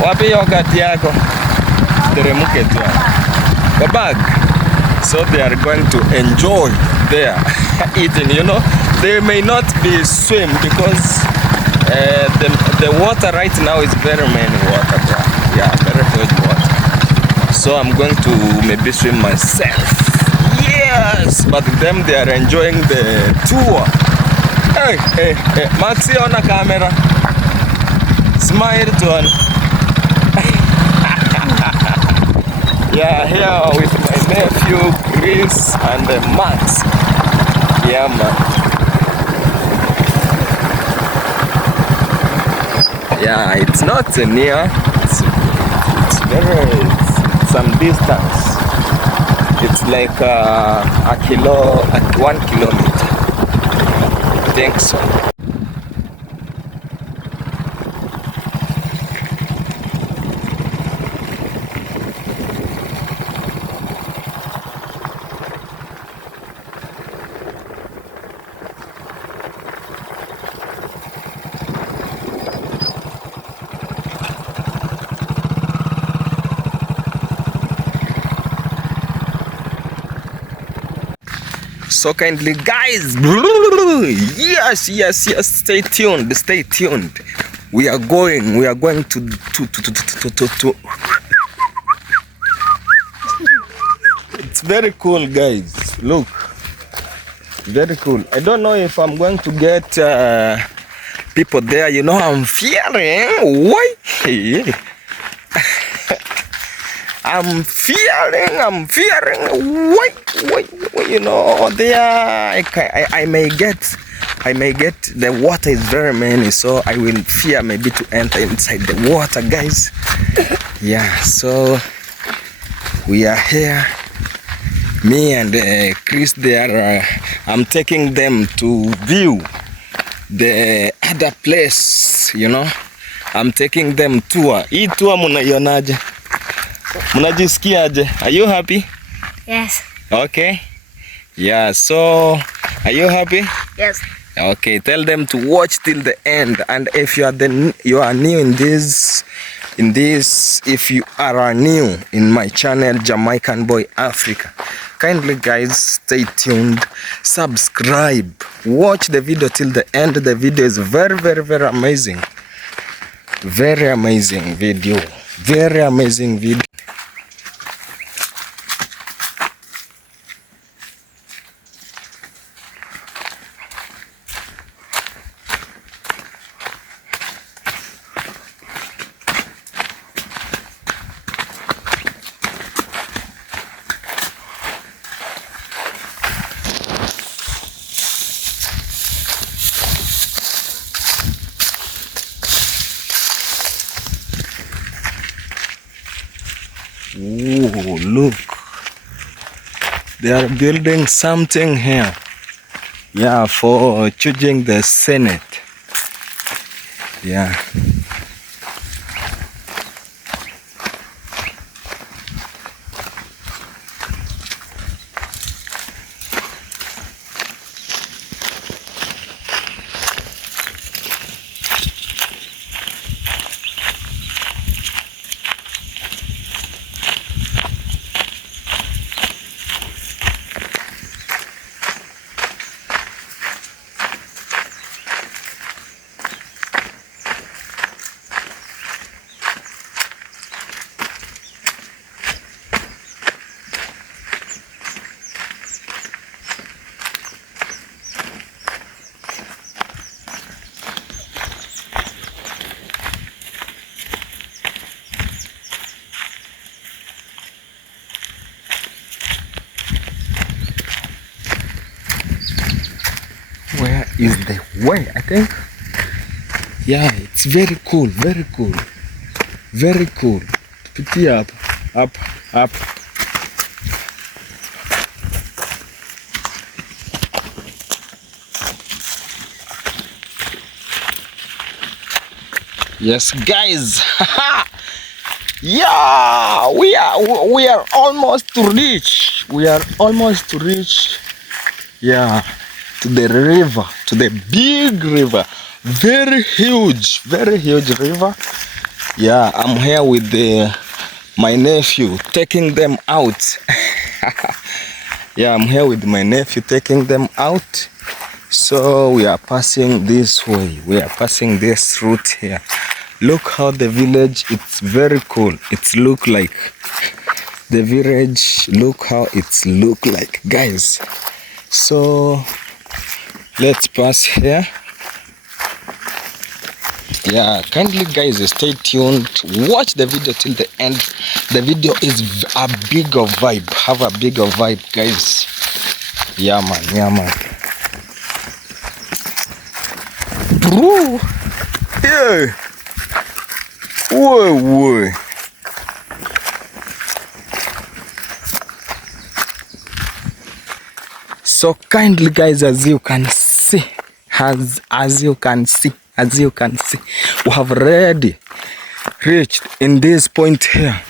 wapi yogurt yako? Teremuke tu. Go back. So they are going to enjoy there eating. You know, they may not be swim because the water right now is very many water. Yeah, very huge water. So I'm going to maybe swim myself. Yes, but them they are enjoying the tour. Hey, Maxi on a camera. Smile to one. Yeah, here with my nephew Chris and Max. Yeah, man. Yeah, it's not near. It's very some distance. It's like a 1 kilometer. I think so. So kindly, guys, yes, stay tuned. We are going to It's very cool, guys. Look, very cool. I don't know if I'm going to get people there. You know, I'm fearing. Why? I'm fearing. Wait. You know, there I may get the water is very many, so I will fear maybe to enter inside the water, guys. Yeah, so we are here Me and Chris, I'm taking them to view the other place, you know. I'm taking them tour. Hii tour munaionaje? Munajisikiaje? Are you happy? Yes. Okay. Yeah, so are you happy? Yes. Okay, tell them to watch till the end. And if you are new in this, if you are new in my channel Jamaican Boy Africa, kindly guys stay tuned, subscribe, watch the video till the end. The video is very amazing. Very amazing video. Very amazing video. Oh, look. They are building something here. Yeah, for choosing the Senate. Yeah. Where is the way? I think. Yeah, it's very cool, very cool. Very cool. Pitia up. Yes, guys. Yeah, we are almost to reach. We are almost to reach. Yeah, to the river, to the big river. Very huge river. Yeah, I'm here with my nephew, taking them out. Yeah, I'm here with my nephew, taking them out. So we are passing this way. We are passing this route here. Look how the village, it's very cool. It's look like the village. Look how it's look like, guys. So let's pass here. Yeah, kindly guys stay tuned, watch the video till the end. The video is a bigger vibe. Have a bigger vibe, guys. Yeah man. Bro, yeah. Whoa. So kindly guys, as you can see, we have already reached in this point here.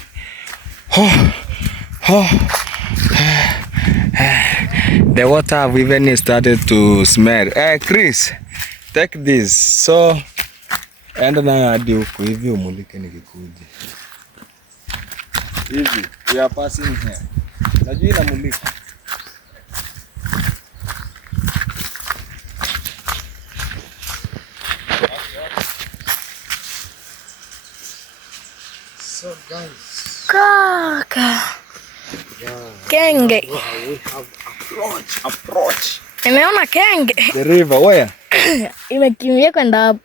The water have even started to smell. Chris, take this. So enda na hadi huko hivi umulike nikikuja. Hivi, we are passing here. Najua inamulika. So guys, Kaka. Kenge. We have approach. Nimeona kenge. The river where? Imekimbia kwenda hapo.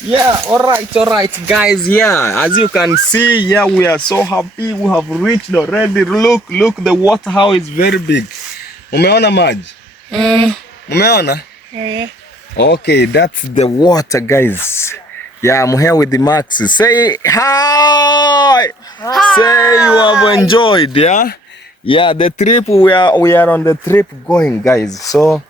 Yeah, all right guys. Yeah, as you can see, yeah, we are so happy. We have reached already. Look, the water, how is very big. Umeona maji? Umeona? Eh. Okay, that's the water, guys. Yeah, I'm here with the Max. Say hi. Hi. Say you have enjoyed, yeah? Yeah, the trip we are on the trip going, guys. So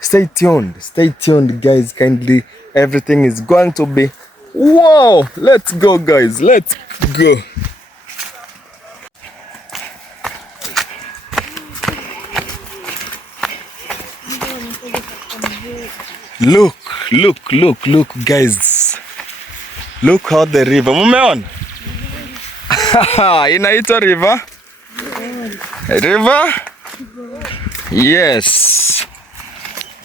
stay tuned, guys. Kindly, everything is going to be wow. Let's go, guys. Let's go. Look, guys. Look how the river. Mumeona? Inaitwa river? River? Yes.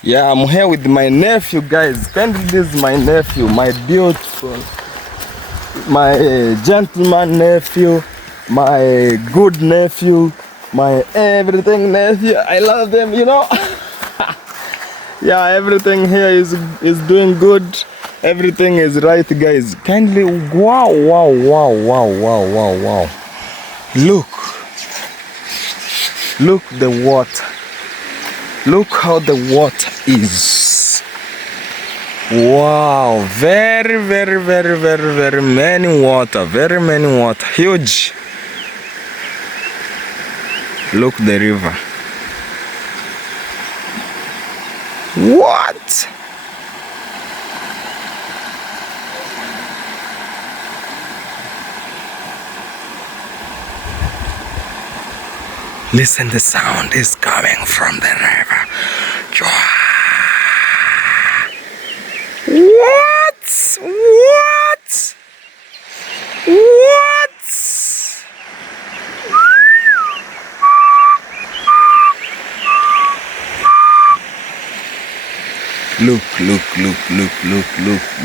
Yeah, I'm here with my nephew, guys. Kindly, this is my nephew, my beautiful, my gentleman nephew, my good nephew, my everything nephew. I love them, you know. Yeah, everything here is doing good. Everything is right, guys. Kindly, wow. Look the water. Look how the water is. Wow, very many water. Very many water. Huge. Look the river. What? Listen, the sound is coming from the river. What?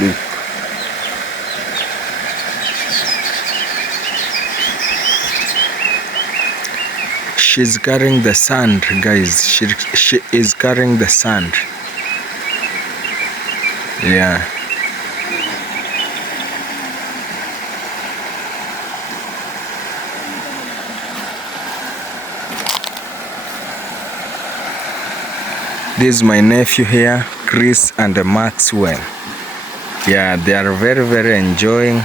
Look. She's carrying the sand, guys. She is carrying the sand. Yeah. This is my nephew here, Chris and Maxwell. Yeah, they are very enjoying.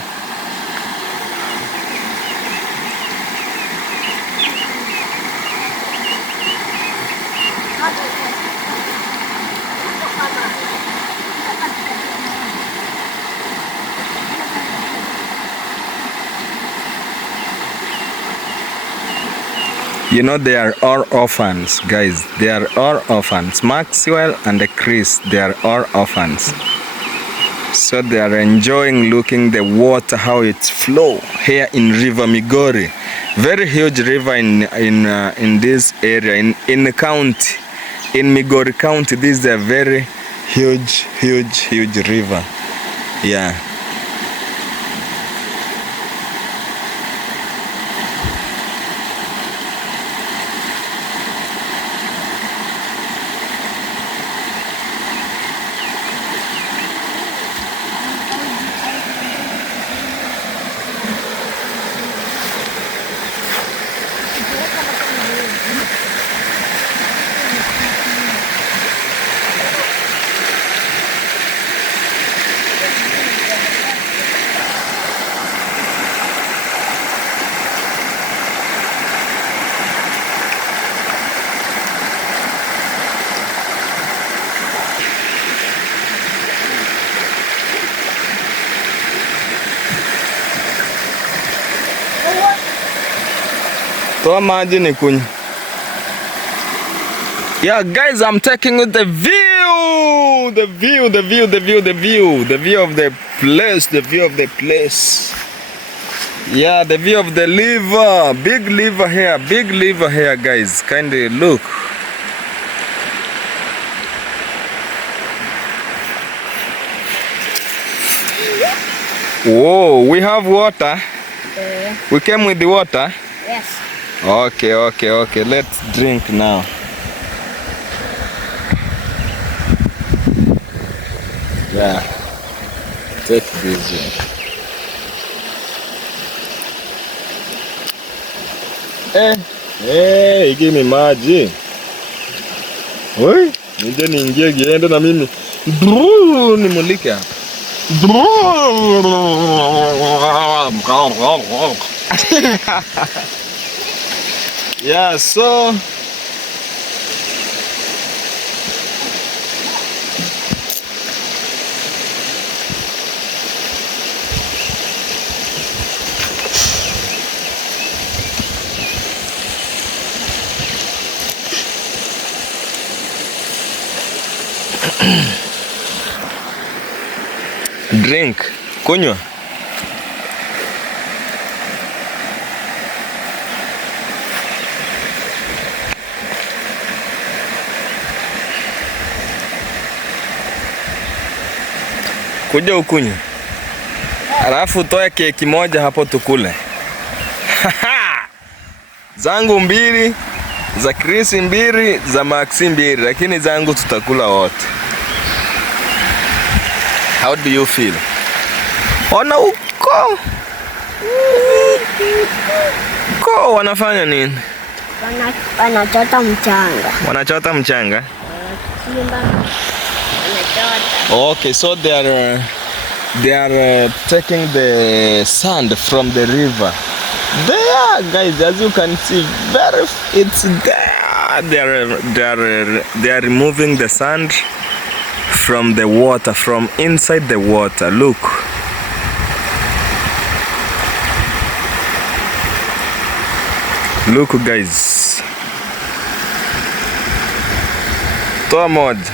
You know, they are all orphans, guys. They are all orphans. Maxwell and Chris, they are all orphans. So they are enjoying looking the water, how it flow here in River Migori. Very huge river in this area, in the county, in Migori County. This is a very huge river. Yeah. Yeah, guys, I'm taking with the view of the place. Yeah, the view of the river. Big river here, guys. Kindly look. Whoa, we have water. We came with the water. Yes. Okay. Let's drink now. Yeah. Take this one. Hey, give me maji. Oi, nije niingie giende na mimi. Nimulike hapa. Yeah, so drink, kunywa. Kuja ukunywe. Alafu toe keki moja hapo tukule. Zangu mbili, za Chris mbili, za Maxi mbili, lakini zangu tutakula wote. How do you feel? Ona uko wanafanya nini? Wanachota mchanga. Wanachota mchanga? Simba wanachota. Okay, so they are taking the sand from the river. There, guys, as you can see, it's there. They are removing the sand from the water, from inside the water. Look. Look, guys. Toa moja.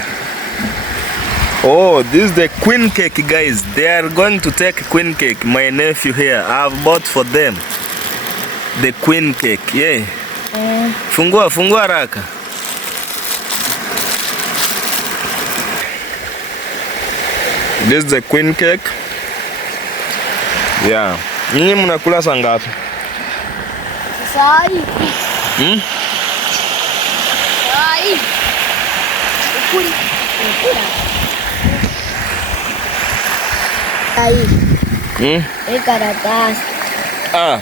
Oh, this is the queen cake, guys. They are going to take queen cake. My nephew here, I've bought for them the queen cake. Yeah. Fungua haraka. This is the queen cake. Yeah. Nyinyi mnakula saa ngapi? Sai. Sai. Ukuli. Ai. Karatasi. Ah.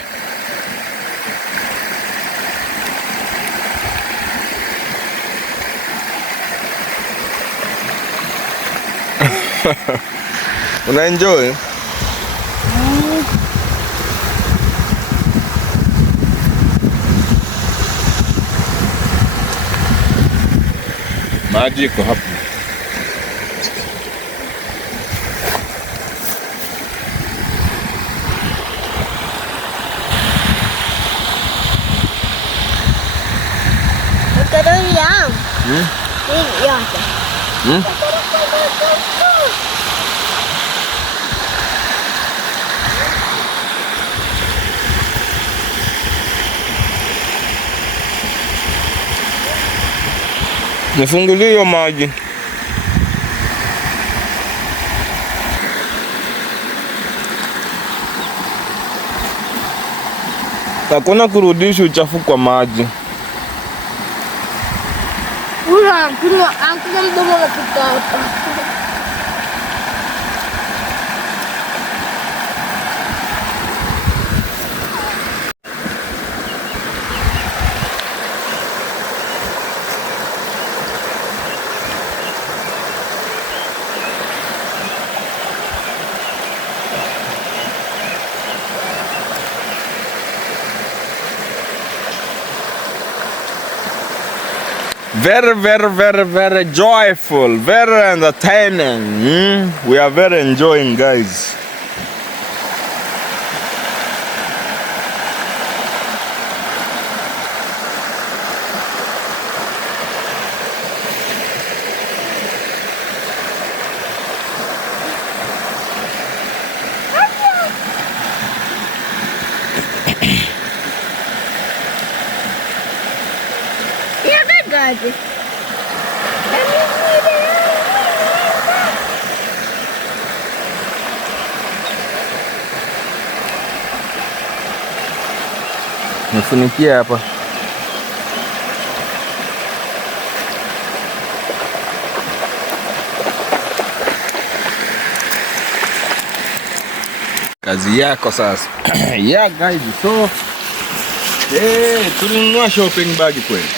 Una enjoy? Maji iko hapo. Nifungulie hiyo maji. Hakuna kurudisha uchafu kwa maji. Hakuna mdomo unapita hapa. Very joyful, very entertaining. We are very enjoying, guys. Verdade. Nifunikia hapa. Kazi yako sasa. Yeah, guys, so tulinunua shopping bag kweli.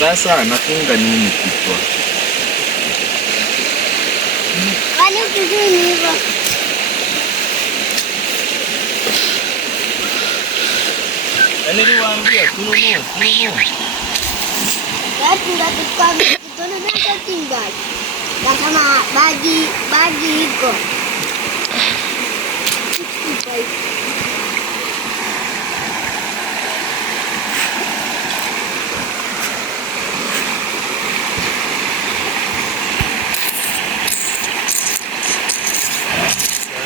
Sasa nafunga nini kichwa? Kwani kuzini hivyo? Niliwaambia tununue. Watu watakwambia tunataka tinga. Kama bagi iko.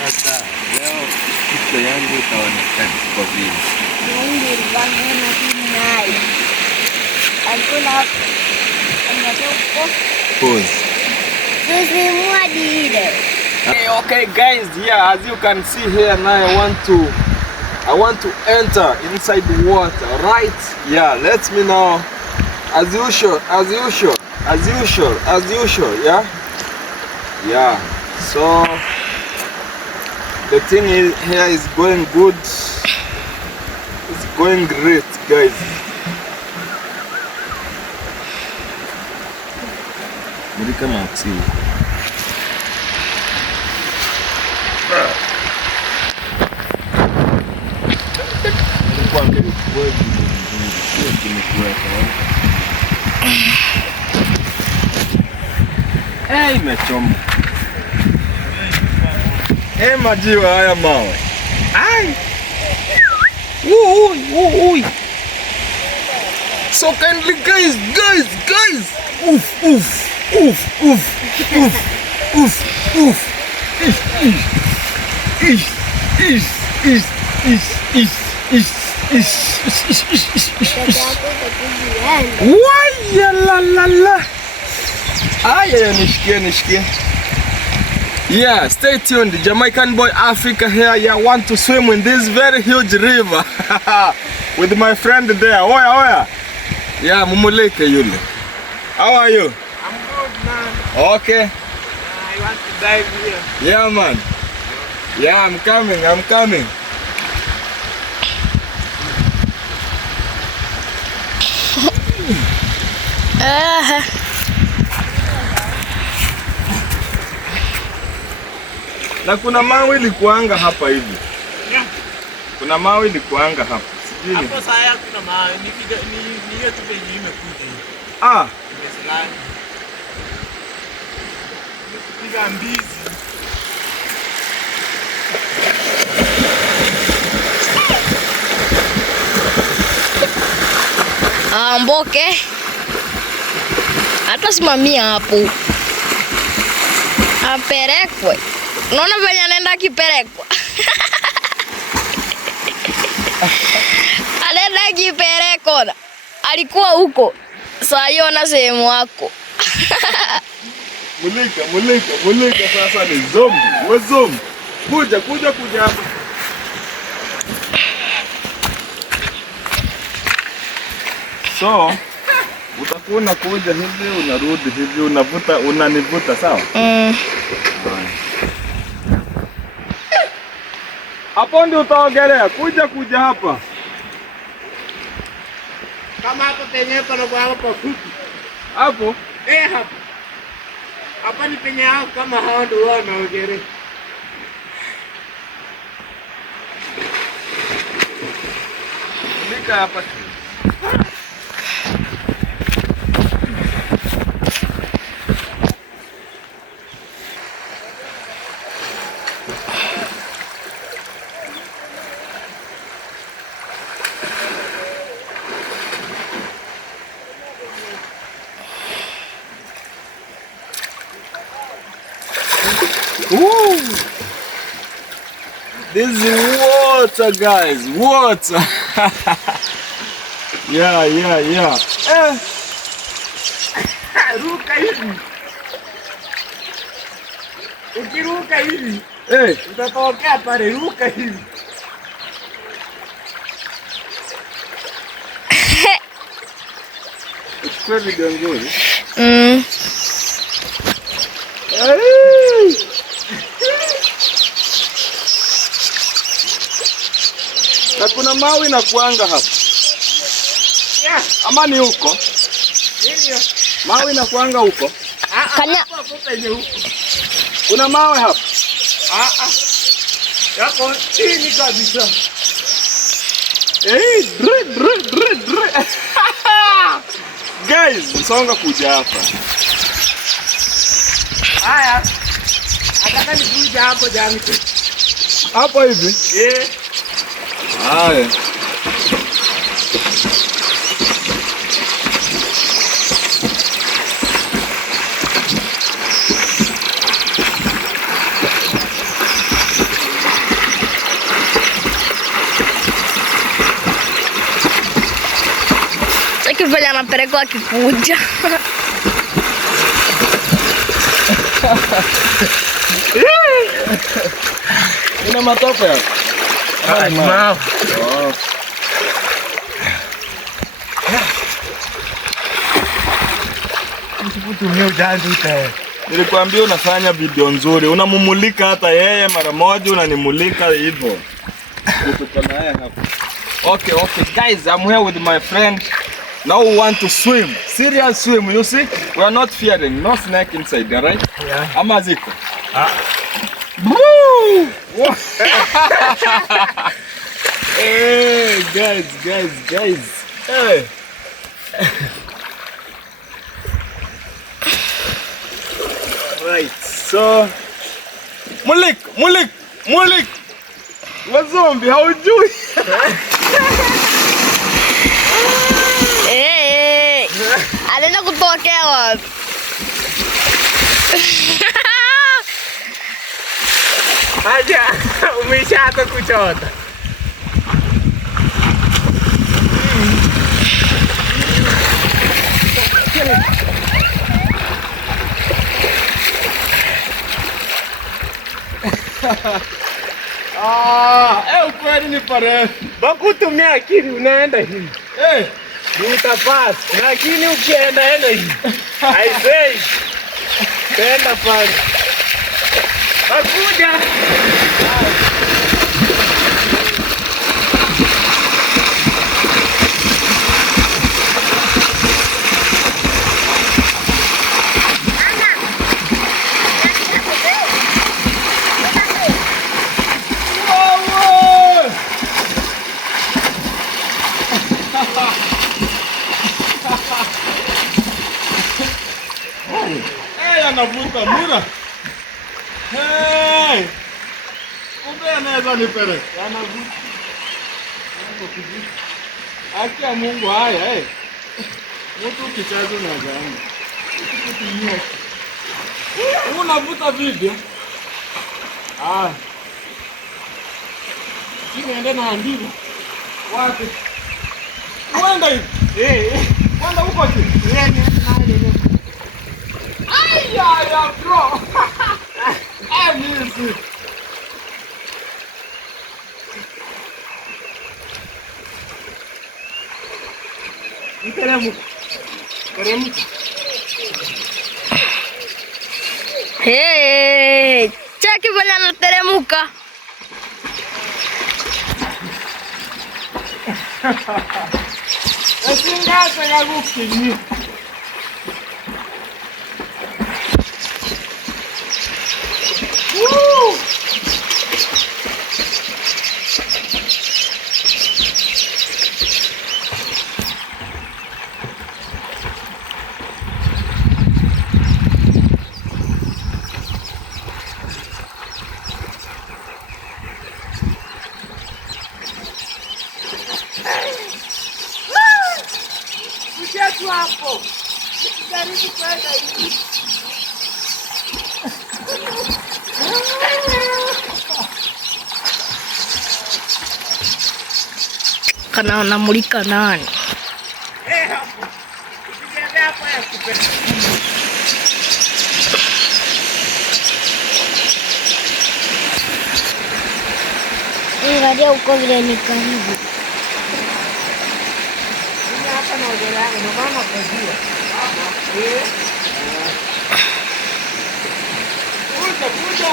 Sasa leo kichwa yangu itaonekana kwa vile. Ndio wangu nayo. Alikuwa Pause. Okay guys, yeah, as you can see here now I want to enter inside the water, right? Yeah, let me know. As usual, yeah? Yeah. So the thing here is going good. It's going great, guys. Mulika Maxi. Hey, imechoma. Hey, majiwa haya mawe. Ai. Ui. So kindly guys. Oof. Why la. Aya, nishikie. Yeah, stay tuned. Jamaican boy Africa here. Yeah, want to swim in this very huge river with my friend there. Oya. Yeah, Mumuleke yule. How are you? I'm good, man. Okay. I want to dive here. Yeah, man. Yeah, I'm coming. Na kuna mawe ilikuanga hapa hivi. Yeah. Kuna mawe ilikuanga hapa. Sijui. Hapo saa kuna mawe ni hiyo tu penye imekuja. Ah, Imeslide. Piga mbizi. Mboke. Hata simamia hapo. Aperekwe. Unaona venye anaenda akiperekwa. Anaenda akiperekwa. Alikuwa huko. Saa hiyo na sehemu wako. Mulika sasa ni zombie. We zombie. Kuja hapa. So, utakuwa unakuja hivi, unarudi hivi, unanivuta sawa? Hapo ndio utaogelea. Kuja hapa. Kama hapo penye pana kwa hapo fupi. Hapo? Hapo. Hapa ni penye hao kama hao ndio wanaogelea. Mulika hapa. Ooh. This is water, guys. Water. Yeah. Ruka hivi. Ukiruka hivi. Utatokea pale, ruka hivi. Uchukue video nzuri. Na kuna mawe na kuanga hapa. Yeah. Ama ni huko? Ndio. Mawe na kuanga huko. Kanya. Hapo penye huko. Kuna mawe hapa? Yako chini kabisa. Dre. Guys, songa kuja hapa. Haya. Ataka nikuja hapo jamii. Hapo hivi? Haya. Cheki vile anapelekwa akikuja. Ina matope hapa. Mawe. Mtutumie ujanja utae. Nilikwambia unafanya video nzuri. Unamumulika hata yeye mara moja unanimulika hivyo. Tuko naye hapa. Okay, guys, I'm here with my friend. Now we want to swim. Serious swim, you see? We are not fearing. No snake inside, right? Yeah. Ama ziko? Woo! Hey, guys. Hey. Right, so Mulik. Wazombi haujui. Anaenda kutokea wapi? Aja, umeshaanza kuchota. Ukweli ni pare. Bakutumia akili unaenda hivi. Utapata. Lakini ukienda hivi. Haizei. Tenda pale. Bakuja. Anavuta mura. Hey! Kumbe anaweza nipeleka. Anavuta. Akia Mungu haya, Mtu kichazo na gani? Unavuta video? Niende na andiko. Wapi? Uenda hivi. Wanda huko chini. Ya bro. Mimi. Teremka. Cheki vile anateremka. Asingasa kaguki. Ukiatu hapo. Jaribu kwenda hivi. Kana unamulika nani? Hapo. Ukienda hapo ya kupenda. Angalia uko vile ni karibu. Hapa naogelea, ndio maana kujua. Kuja.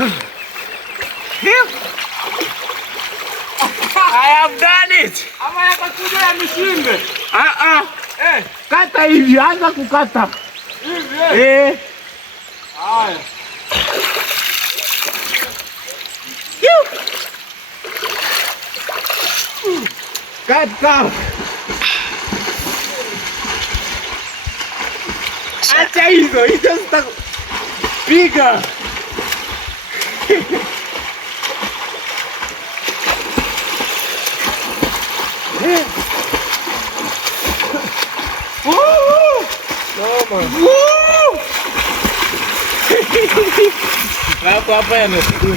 I have done it. Ama yakakuja ya mishinde. Kata hivi, anza kukata. Hivi. Haya. Kata. Acha hizo zitapiga. Hapo hapa yamesikia.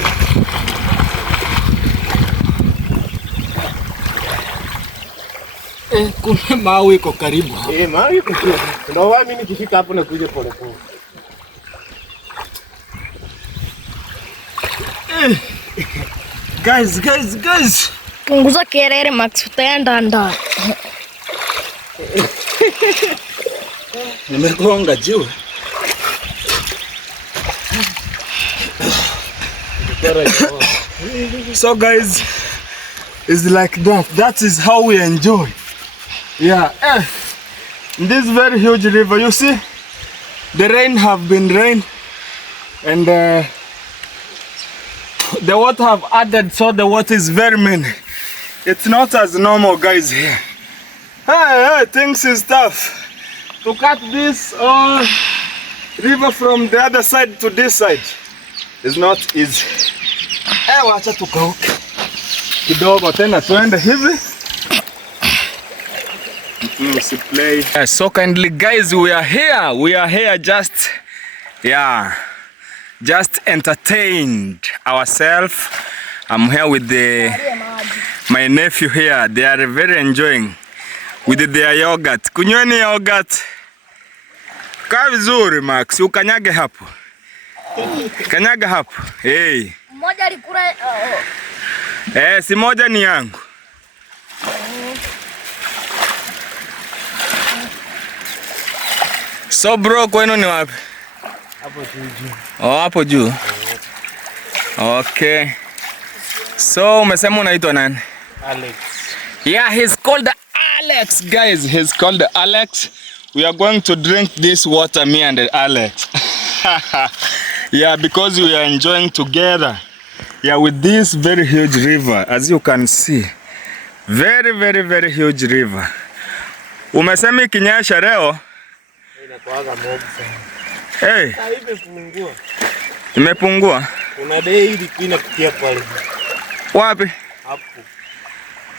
Kuna mawe iko karibu hapo. Mawe iko karibu. Ndio wao mimi nikifika hapo na kuja pole pole. Guys. Punguza kelele Max, utaenda ndani. Nimegonga jiwe. So guys, it's like that. That is how we enjoy. Yeah. In this very huge river, you see, the rain have been rain, and the water have added, so the water is very many. It's not as normal, guys, here. Hey, things is tough. To cut this river from the other side to this side is not easy. Wacha tukauke kidogo tena tuende hivi. Play. So kindly guys, we are here just entertained ourselves. I'm here with my nephew here. They are very enjoying with their yogurt. Kunyweni yogurt. Kaa vizuri Max, ukanyage hapo. Kanyaga hapo. Hey. Mmoja alikula si moja ni yangu. So bro, kwenu ni wapi? Hapo juu. Hapo juu. Okay. So umesema unaitwa nani? Alex. Yeah, he's called Alex, guys. He's called Alex. We are going to drink this water, me and Alex. Yeah, because we are enjoying together. Yeah, with this very huge river, as you can see. Very, very, very huge river. Umesema ikinyesha leo? Inakuaga mob sana. Hey. Imepungua. Imepungua? Kuna day hili inapitia pale. Wapi? Hapo.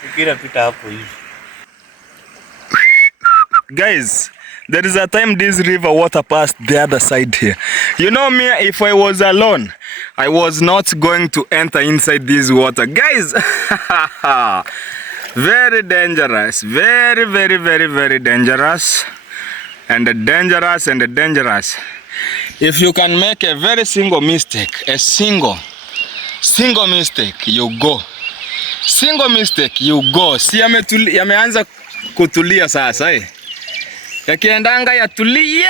Ukira pita hapo hivi. Guys, there is a time this river water passed the other side here. You know me, if I was alone, I was not going to enter inside this water. Guys, very dangerous. Very, very, very, very dangerous. And dangerous. If you can make a very single mistake, a single mistake, you go. Single mistake, you go. Si yameanza kutulia sasa eh. Yakiendanga yatulie.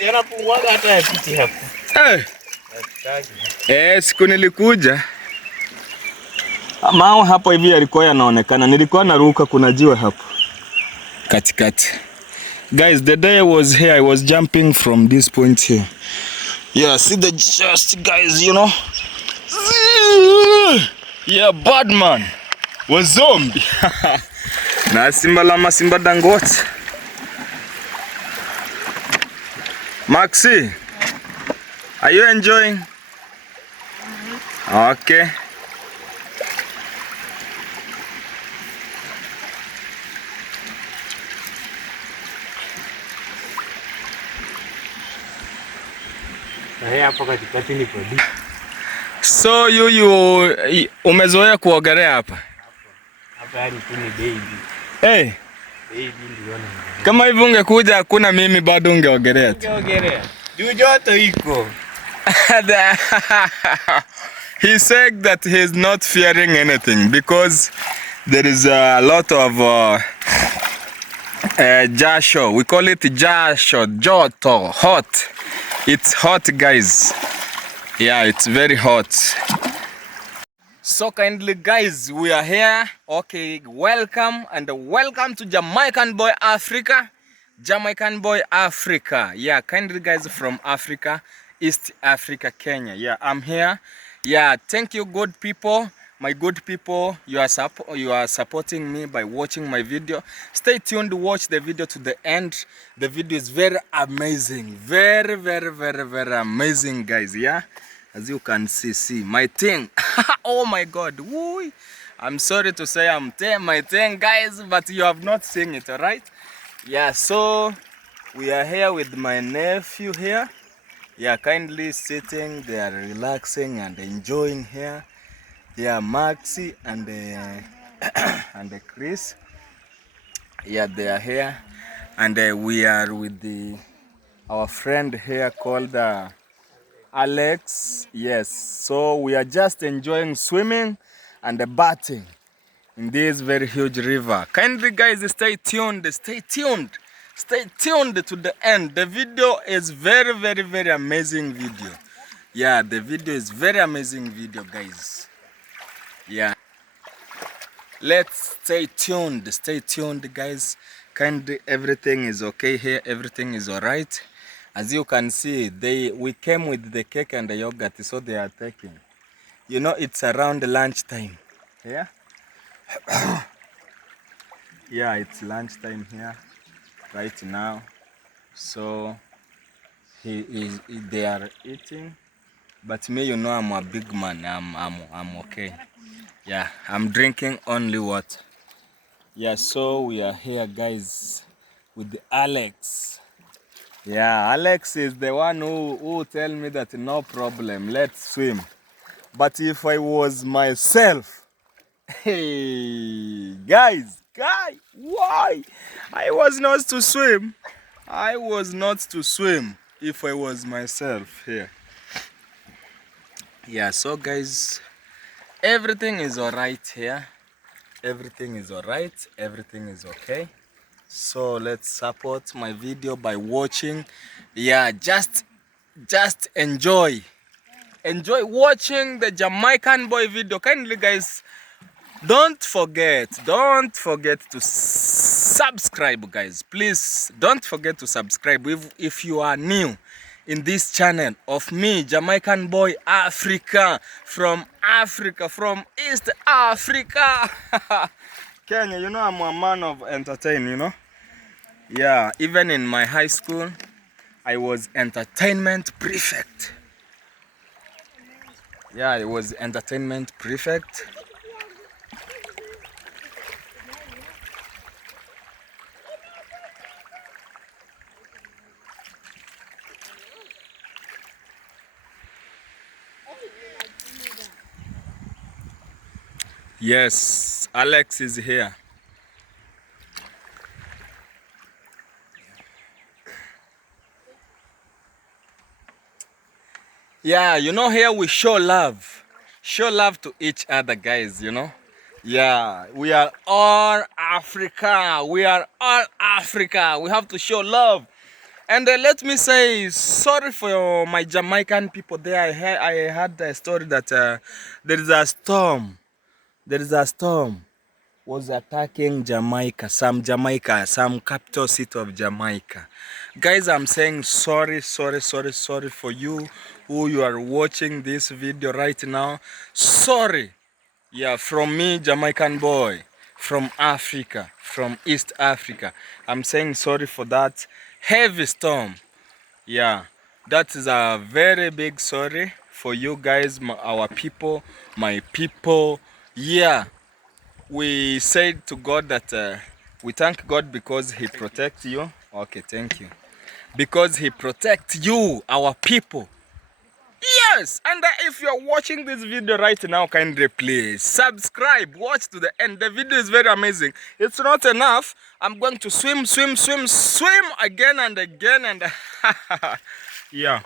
Yanapunguaga hata yapiti hapo. Siku nilikuja. Mawe hapo hivi yalikuwa yanaonekana. Nilikuwa naruka, kuna jiwe hapo katikati. Guys, the day I was here, I was jumping from this point here. Yeah, see the chest, guys, you know. Yeah, bad man. Was zombie. Na simba lama simba Dangote. Maxi, are you enjoying? Okay. Hapo katikati ni kwa deep. So you umezoea kuogelea hapa? Hapa yani tu ni baby. Hey. Baby ndio. Kama hivi ungekuja hakuna mimi bado ungeogelea tu. Ungeogelea. Juu joto iko. He said that he is not fearing anything because there is a lot of jasho. We call it jasho, joto, hot. It's hot, guys. Yeah, it's very hot. So kindly guys, we are here. Okay, welcome to Jamaican Boy Africa. Jamaican Boy Africa. Yeah, kindly guys from Africa, East Africa, Kenya. Yeah, I'm here. Yeah, thank you good people. My good people, you are supporting me by watching my video. Stay tuned to watch the video to the end. The video is very amazing. Very amazing, guys. Yeah, as you can see my thing. Oh my god. Woo. I'm sorry to say my thing, guys, but you have not seen it, all right? Yeah, so we are here with my nephew here. Yeah, kindly sitting, they are relaxing and enjoying here. Yeah, Maxi and and Chris. Yeah, they are here, and we are with our friend here called Alex. Yes, so we are just enjoying swimming and bathing in this very huge river. Kindly guys, stay tuned to the end. The video is very amazing video. Yeah, the video is very amazing video, guys. Yeah, let's stay tuned guys. Kindly, everything is okay here, everything is all right. As you can see, we came with the cake and the yogurt, so they are taking, you know, it's around lunchtime. Yeah. Yeah, it's lunchtime here right now, so they are eating, but me, you know, I'm a big man. I'm okay. Yeah, I'm drinking only water. Yeah, so we are here guys with Alex. Yeah, Alex is the one who tell me that no problem, let's swim. But if I was myself, hey guys, why I was not to swim? I was not to swim if I was myself here. Yeah, so guys, everything is all right here. Everything is all right. Everything is okay. So let's support my video by watching. Yeah, just enjoy watching the Jamaican Boy video. Kindly guys, don't forget to subscribe, guys. Please don't forget to subscribe if you are new in this channel of me, Jamaican Boy Africa, from East Africa. Kenya, you know, I'm a man of entertainment, you know. Yeah, even in my high school, I was entertainment prefect. Yeah, I was entertainment prefect. Yes, Alex is here. Yeah, you know, here we show love to each other, guys, you know. Yeah, we are all Africa. We have to show love. And let me say sorry for my Jamaican people there. I had a story that there is a storm was attacking Jamaica, some capital city of Jamaica. Guys, I'm saying sorry for you who you are watching this video right now. Sorry. Yeah, from me, Jamaican Boy, from Africa, from East Africa. I'm saying sorry for that heavy storm. Yeah, that is a very big sorry for you guys, our people, my people. Yeah, we said to God that we thank God because He protects you. Okay, thank you. Because He protects you, our people. Yes, and if you're watching this video right now, kindly please subscribe, watch to the end. The video is very amazing. It's not enough. I'm going to swim again and again and yeah.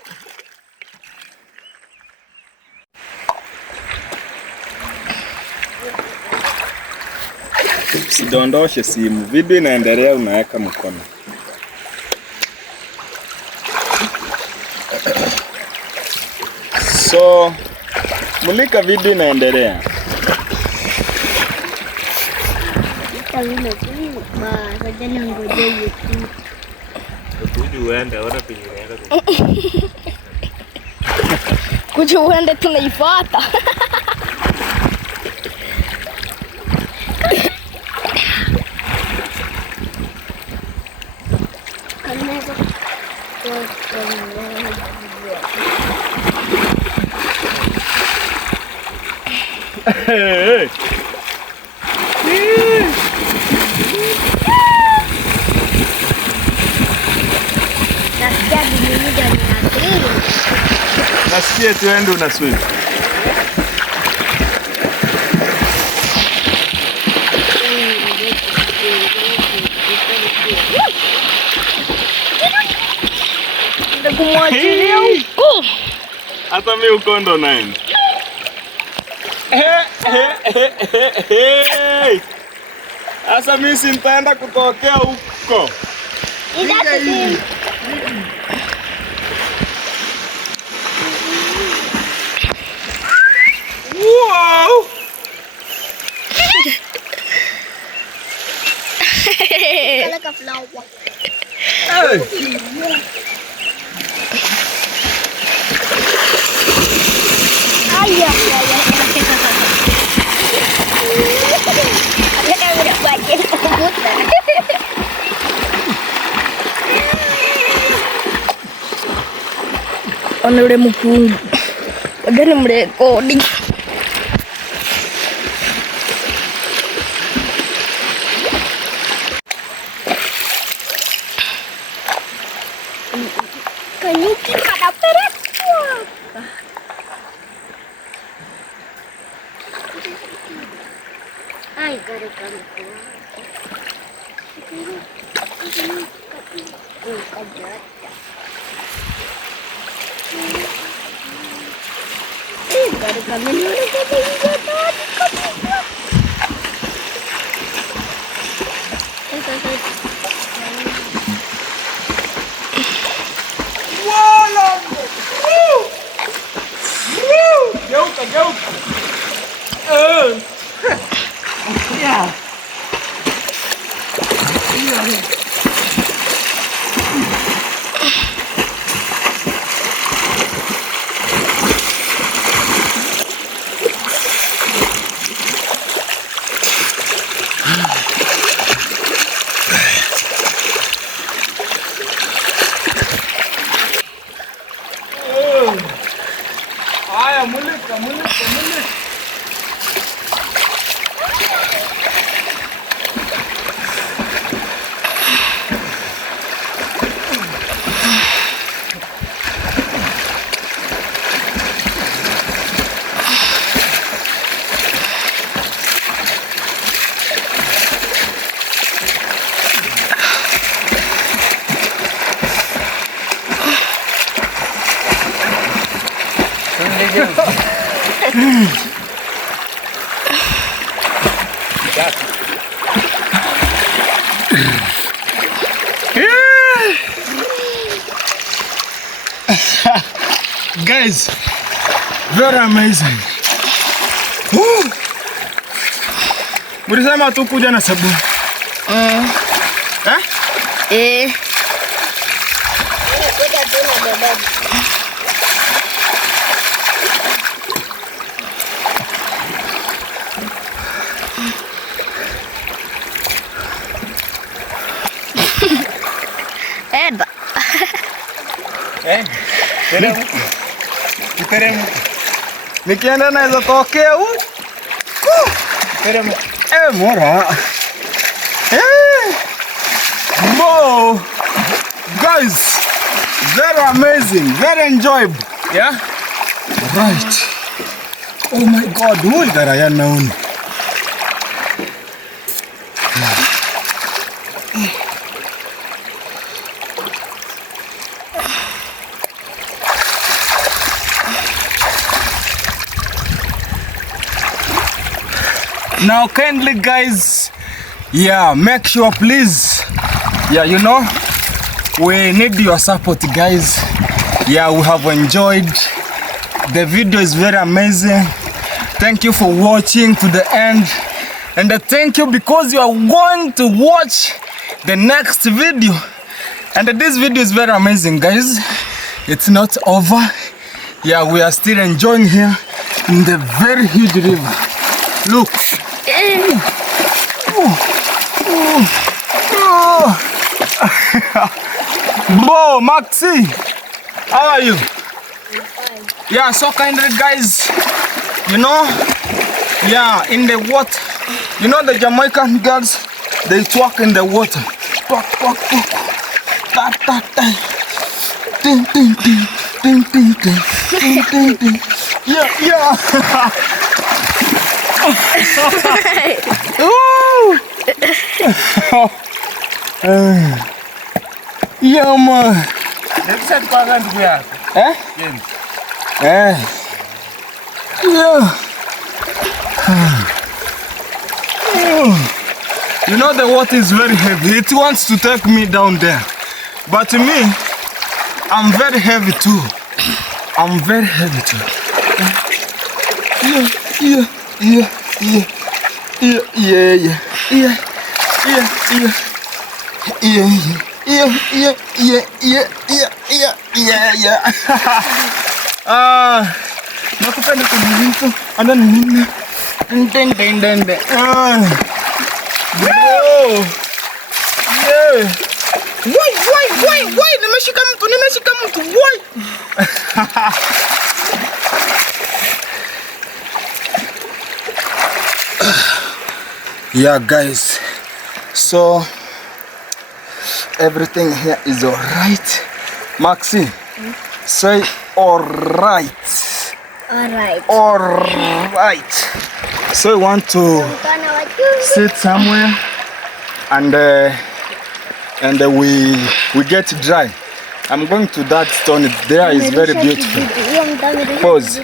Usidondoshe simu, video inaendelea, unaweka mkono. So mulika, video inaendelea. Kuja uende tunaifuata. Hey. Nasikia tuende una swim. Kumwachilia huko. Hata mimi uko ndo naenda. Asa mimi si nitaenda kutokea huko. Wow! Like a flower. Ona ule mkungu. Agani mrekodi. Kanyuki pada peret. Ay, gara kanku. Gara kami Geuka. Yeah. Haya, mulika. Guys, very amazing. Mulisema tu kuja na sabuni. Eda. Nikienda naweza tokea huko. Mora. Whoa. Guys, very amazing, very enjoyable. Yeah? Right. Oh my God, who is that naoni? Now kindly guys, make sure please, you know, we need your support guys. We have enjoyed The video is very amazing. Thank you for watching to the end. And thank you because you are going to watch the next video. And this video is very amazing, guys. It's not over. Yeah, we are still enjoying here in the very huge river. Look. Bro, Maxi, how are you? Yeah, so kindly, guys. You know, yeah, in the water. You know the Jamaican girls, they twerk in the water. Twerk, twerk, twerk. Ta, ta, ta. Ding, ding, ding. Ding, ding, ding. Ding, ding, ding. Yeah, yeah. Yeah, man. Eh? Eh. Yeah. You know the water is very heavy. It wants to take me down there. But to me, I'm very heavy too. I'm very heavy too. Yeah, yeah, yeah, yeah, yeah, yeah, yeah, yeah, yeah, yeah, yeah, yeah, yeah, yeah, yeah, yeah, yeah. Nakupenda kujilinto. Ada nini? Ndende. Bro. Yeah. Why? Nimeshika mtu. Why? Yeah, guys. So everything here is alright. Maxi, say alright. Alright. So you want to sit somewhere and we get dry. I'm going to that stone. There is very beautiful. Pause.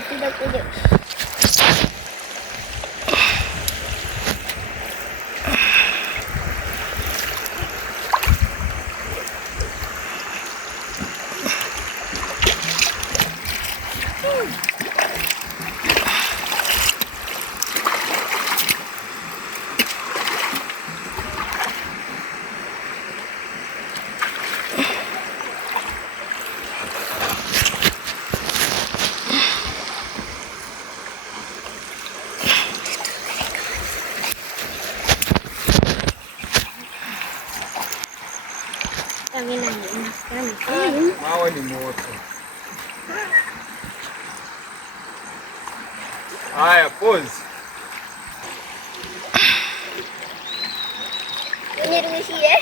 Mawe ni moto. Haya, pause. Uniruhusie.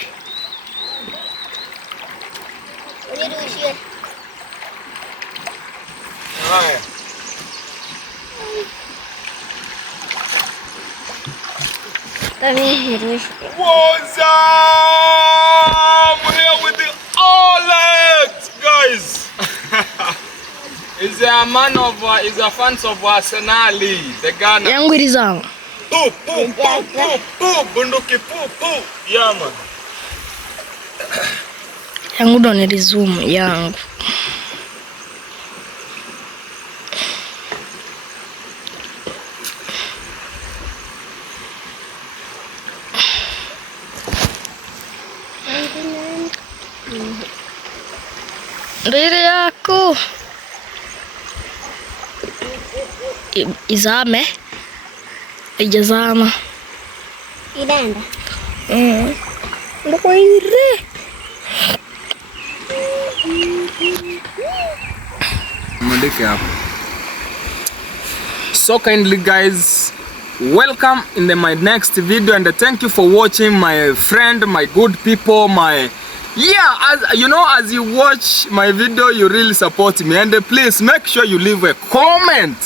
Haya. What's up? We're here with the Alex, guys. He's a man of, he's a fan of Arsenal, the Ghana. Yangu ilizama. Poo, bunduki poo. Yeah, man. Yangu ndo nilizoom yangu. Ndiri yako izame ijazama Idanda. Ndoko ire So kindly, guys, welcome in my next video, and thank you for watching, my friend, my good people, my as you know, as you watch my video, you really support me, and please make sure you leave a comment,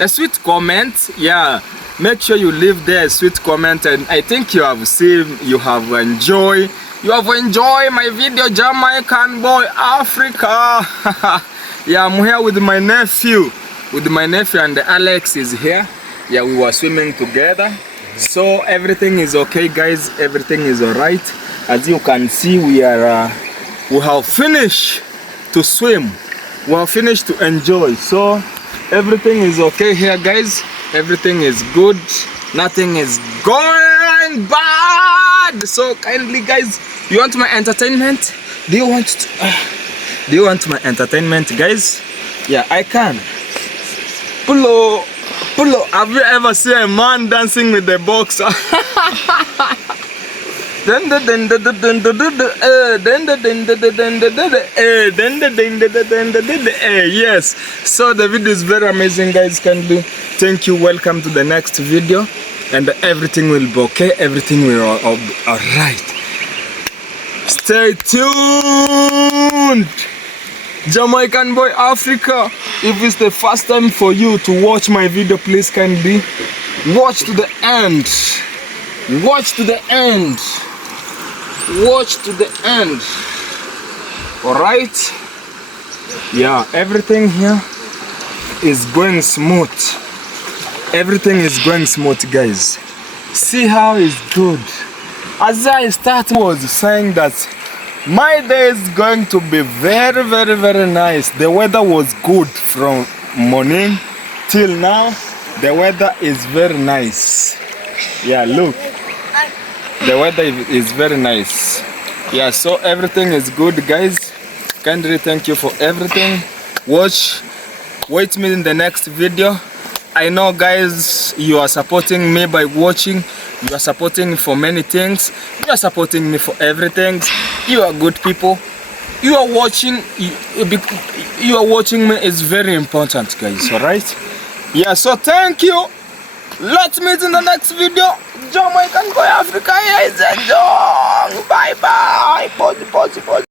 a sweet comment. Yeah, make sure you leave there a sweet comment, and I think you have seen, you have enjoyed my video, Jamaican boy Africa. Yeah, I'm here with my nephew, and Alex is here. Yeah, we were swimming together, so everything is okay, guys. Everything is all right. As you can see, we have finished to swim. We have finished to enjoy. So Everything is okay here, guys. Everything is good. Nothing is going bad. So kindly, guys, you want my entertainment? Do you want my entertainment, guys? Yeah, I can. Pulo. Have you ever seen a man dancing with the boxer? Yes, so the video is very amazing, guys. Kindly thank you. Welcome to the next video, and everything will be okay. Everything will all right. Stay tuned. Jamaican Boy Africa. If it's the first time for you to watch my video, please kindly watch to the end. Watch to the end. Watch to the end. Alright? Yeah, everything here is going smooth. Everything is going smooth, guys. See how it's good. As I was saying that my day is going to be very, very, very nice. The weather was good from morning till now. The weather is very nice. Yeah, look. The weather is very nice. Yeah, so everything is good, guys. Kindly thank you for everything. Wait me in the next video. I know, guys, you are supporting me by watching. You are supporting me for many things. You are supporting me for everything. You are good people. You are watching. You are watching me is very important, guys. All right? Yeah. So thank you. Let's meet in the next video. Jamaican Boy Africa is a Bye bye.